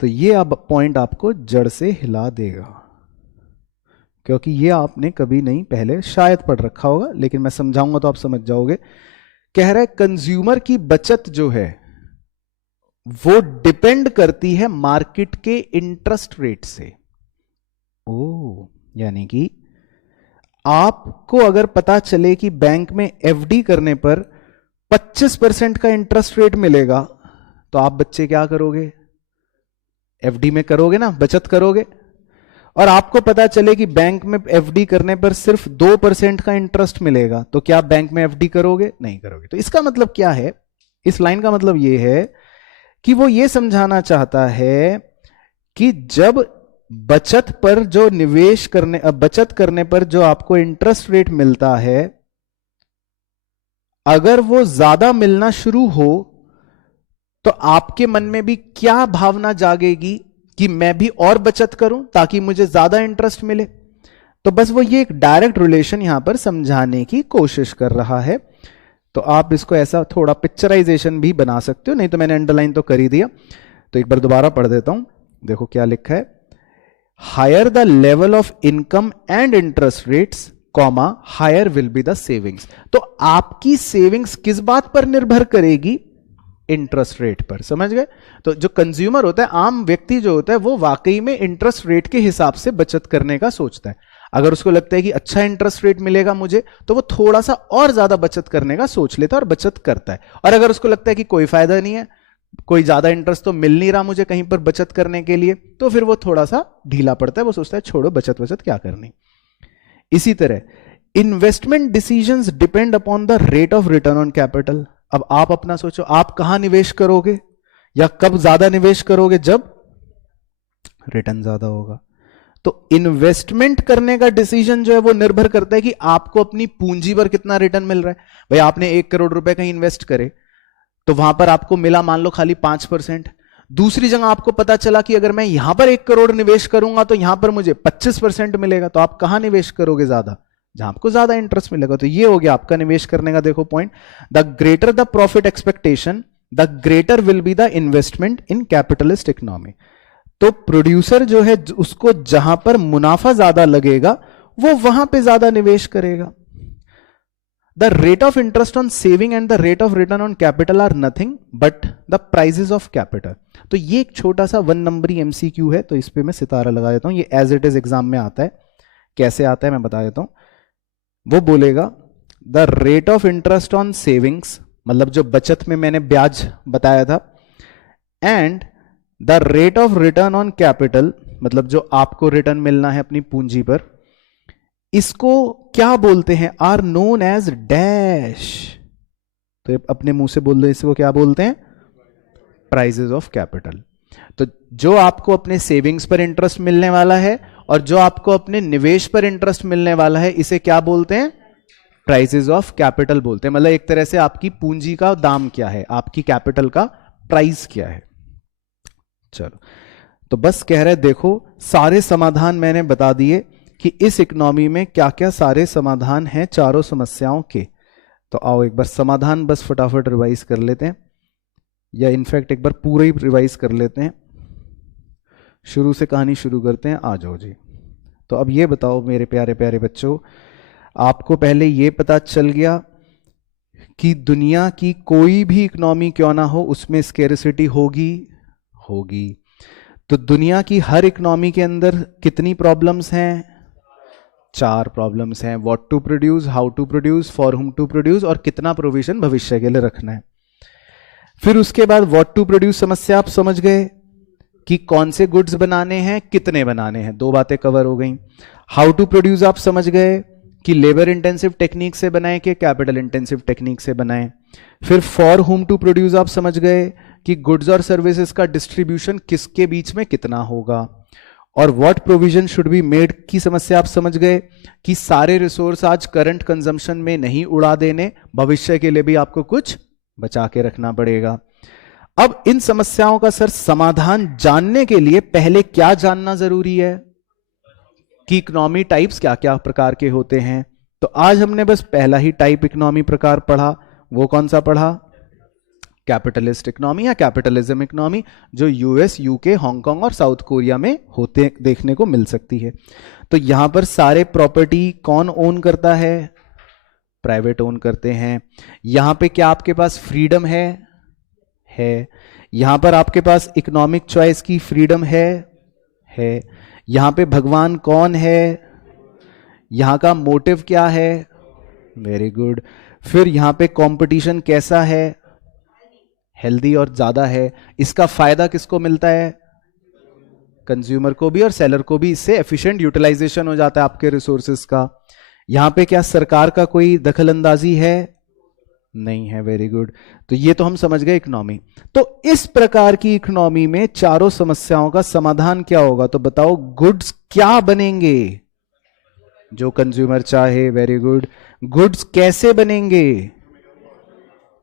तो ये अब पॉइंट आपको जड़ से हिला देगा, क्योंकि ये आपने कभी नहीं पहले शायद पढ़ रखा होगा, लेकिन मैं समझाऊंगा तो आप समझ जाओगे। कह रहा है कंज्यूमर की बचत जो है वो डिपेंड करती है मार्केट के इंटरेस्ट रेट से। ओ, यानी कि आपको अगर पता चले कि बैंक में एफडी करने पर 25% का इंटरेस्ट रेट मिलेगा, तो आप बच्चे क्या करोगे? एफडी में करोगे ना, बचत करोगे। और आपको पता चले कि बैंक में एफडी करने पर सिर्फ 2% का इंटरेस्ट मिलेगा, तो क्या बैंक में एफडी करोगे? नहीं करोगे। तो इसका मतलब क्या है? इस लाइन का मतलब यह है कि वो ये समझाना चाहता है कि जब बचत पर जो निवेश करने, बचत करने पर जो आपको इंटरेस्ट रेट मिलता है, अगर वो ज्यादा मिलना शुरू हो तो आपके मन में भी क्या भावना जागेगी कि मैं भी और बचत करूं ताकि मुझे ज्यादा इंटरेस्ट मिले। तो बस वो ये एक डायरेक्ट रिलेशन यहां पर समझाने की कोशिश कर रहा है। तो आप इसको ऐसा थोड़ा पिक्चराइजेशन भी बना सकते हो, नहीं तो मैंने अंडरलाइन तो कर ही दिया। तो एक बार दोबारा पढ़ देता हूं, देखो क्या लिखा है। Higher the level of income and interest rates, comma higher will be the savings. तो आपकी सेविंग्स किस बात पर निर्भर करेगी? इंटरेस्ट रेट पर। समझ गए? तो जो कंज्यूमर होता है, आम व्यक्ति जो होता है, वो वाकई में इंटरेस्ट रेट के हिसाब से बचत करने का सोचता है। अगर उसको लगता है कि अच्छा इंटरेस्ट रेट मिलेगा मुझे, तो वो थोड़ा सा और ज्यादा बचत करने का सोच लेता है और बचत करता है। और अगर उसको लगता है कि कोई फायदा नहीं है, कोई ज्यादा इंटरेस्ट तो मिल नहीं रहा मुझे कहीं पर बचत करने के लिए, तो फिर वो थोड़ा सा ढीला पड़ता है। वो सोचता है छोड़ो, बचत क्या करनी। इसी तरह investment decisions depend upon the rate of return on capital. अब आप अपना सोचो, आप कहां निवेश करोगे या कब ज्यादा निवेश करोगे? जब रिटर्न ज्यादा होगा। तो इन्वेस्टमेंट करने का डिसीजन जो है वो निर्भर करता है कि आपको अपनी पूंजी पर कितना रिटर्न मिल रहा है। भाई आपने 1 करोड़ रुपए कहीं इन्वेस्ट करे, तो वहां पर आपको मिला मान लो खाली 5%। दूसरी जगह आपको पता चला कि अगर मैं यहां पर 1 करोड़ निवेश करूंगा तो यहां पर मुझे 25% मिलेगा। तो आप कहां निवेश करोगे ज्यादा? जहां आपको ज्यादा इंटरेस्ट मिलेगा। तो ये हो गया आपका निवेश करने का देखो point. The greater the profit expectation, the greater will be the investment in capitalist economy. तो प्रोड्यूसर जो है उसको जहां पर मुनाफा ज्यादा लगेगा वो वहां पे ज्यादा निवेश करेगा। The rate of interest on saving and the rate of return on capital are nothing but the prices of capital. तो ये एक छोटा सा 1 नंबरी एमसीक्यू है, तो इस पे मैं सितारा लगा देता हूं। ये एज इट इज एग्जाम में आता है। कैसे आता है मैं बता देता हूं। वो बोलेगा the rate of interest on savings, मतलब जो बचत में मैंने ब्याज बताया था, and the rate of return on capital, मतलब जो आपको रिटर्न मिलना है अपनी पूंजी पर, इसको क्या बोलते हैं? Are known as dash. तो अपने मुंह से बोल दो, इसको क्या बोलते हैं? Prices of capital. तो जो आपको अपने सेविंग्स पर इंटरेस्ट मिलने वाला है और जो आपको अपने निवेश पर इंटरेस्ट मिलने वाला है, इसे क्या बोलते हैं? प्राइजेस ऑफ कैपिटल बोलते हैं। मतलब एक तरह से आपकी पूंजी का दाम क्या है, आपकी कैपिटल का प्राइस क्या है। चलो, तो बस कह रहे देखो, सारे समाधान मैंने बता दिए कि इस इकोनॉमी में क्या क्या सारे समाधान हैं चारों समस्याओं के। तो आओ एक बार समाधान बस फटाफट रिवाइज कर लेते हैं, या इनफैक्ट एक बार पूरा ही रिवाइज कर लेते हैं, शुरू से कहानी शुरू करते हैं। आ जाओ जी। तो अब ये बताओ मेरे प्यारे प्यारे बच्चों, आपको पहले ये पता चल गया कि दुनिया की कोई भी इकोनॉमी क्यों ना हो, उसमें स्केर्सिटी होगी। तो दुनिया की हर इकोनॉमी के अंदर कितनी प्रॉब्लम्स हैं? 4 प्रॉब्लम्स हैं। What to produce, how to produce, for whom to produce, और कितना प्रोविजन भविष्य के लिए रखना है। फिर उसके बाद व्हाट टू प्रोड्यूस समस्या आप समझ गए कि कौन से गुड्स बनाने हैं, कितने बनाने हैं, 2 बातें कवर हो गई। हाउ टू प्रोड्यूस आप समझ गए कि लेबर इंटेंसिव टेक्निक से बनाएं कि कैपिटल इंटेंसिव टेक्निक से बनाएं। फिर फॉर हुम टू प्रोड्यूस आप समझ गए कि गुड्स और सर्विसेज का डिस्ट्रीब्यूशन किसके बीच में कितना होगा। और what provision should be made की समस्या आप समझ गए कि सारे रिसोर्स आज करंट कंजम्पशन में नहीं उड़ा देने, भविष्य के लिए भी आपको कुछ बचा के रखना पड़ेगा। अब इन समस्याओं का सर समाधान जानने के लिए पहले क्या जानना जरूरी है कि इकोनॉमी टाइप्स क्या क्या प्रकार के होते हैं। तो आज हमने बस पहला ही टाइप इकोनॉमी प्रकार पढ़ा। वो कौन सा पढ़ा? कैपिटलिस्ट इकोनॉमी या कैपिटलिज्म इकोनॉमी, जो यूएस, यूके, हांगकांग और साउथ कोरिया में होते देखने को मिल सकती है। तो यहां पर सारे प्रॉपर्टी कौन ओन करता है? प्राइवेट ओन करते हैं। यहां पे क्या आपके पास फ्रीडम है? यहां पर आपके पास इकोनॉमिक चॉइस की फ्रीडम है। यहां पे भगवान कौन है? यहां का मोटिव क्या है? Very good. फिर यहां पे कंपटीशन कैसा है? हेल्दी और ज्यादा है। इसका फायदा किसको मिलता है? कंज्यूमर को भी और सेलर को भी। इससे एफिशिएंट यूटिलाइजेशन हो जाता है आपके रिसोर्सेज का। यहां पे क्या सरकार का कोई दखल अंदाजी है? नहीं है। Very good. तो ये तो हम समझ गए इकोनॉमी। तो इस प्रकार की इकोनॉमी में चारों समस्याओं का समाधान क्या होगा? तो बताओ, गुड्स क्या बनेंगे? जो कंज्यूमर चाहे। Very good. गुड्स कैसे बनेंगे?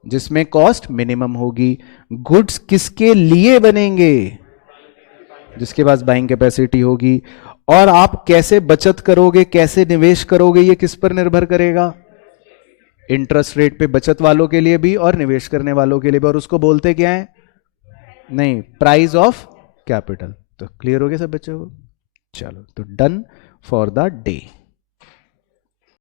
जिसमें कॉस्ट मिनिमम होगी। गुड्स किसके लिए बनेंगे? जिसके पास बाइंग कैपेसिटी होगी। और आप कैसे बचत करोगे, कैसे निवेश करोगे, ये किस पर निर्भर करेगा? इंटरेस्ट रेट पे, बचत वालों के लिए भी और निवेश करने वालों के लिए भी। और उसको बोलते क्या है? नहीं, प्राइस ऑफ कैपिटल। तो क्लियर हो गया सब बच्चों को? चलो, तो डन फॉर द डे।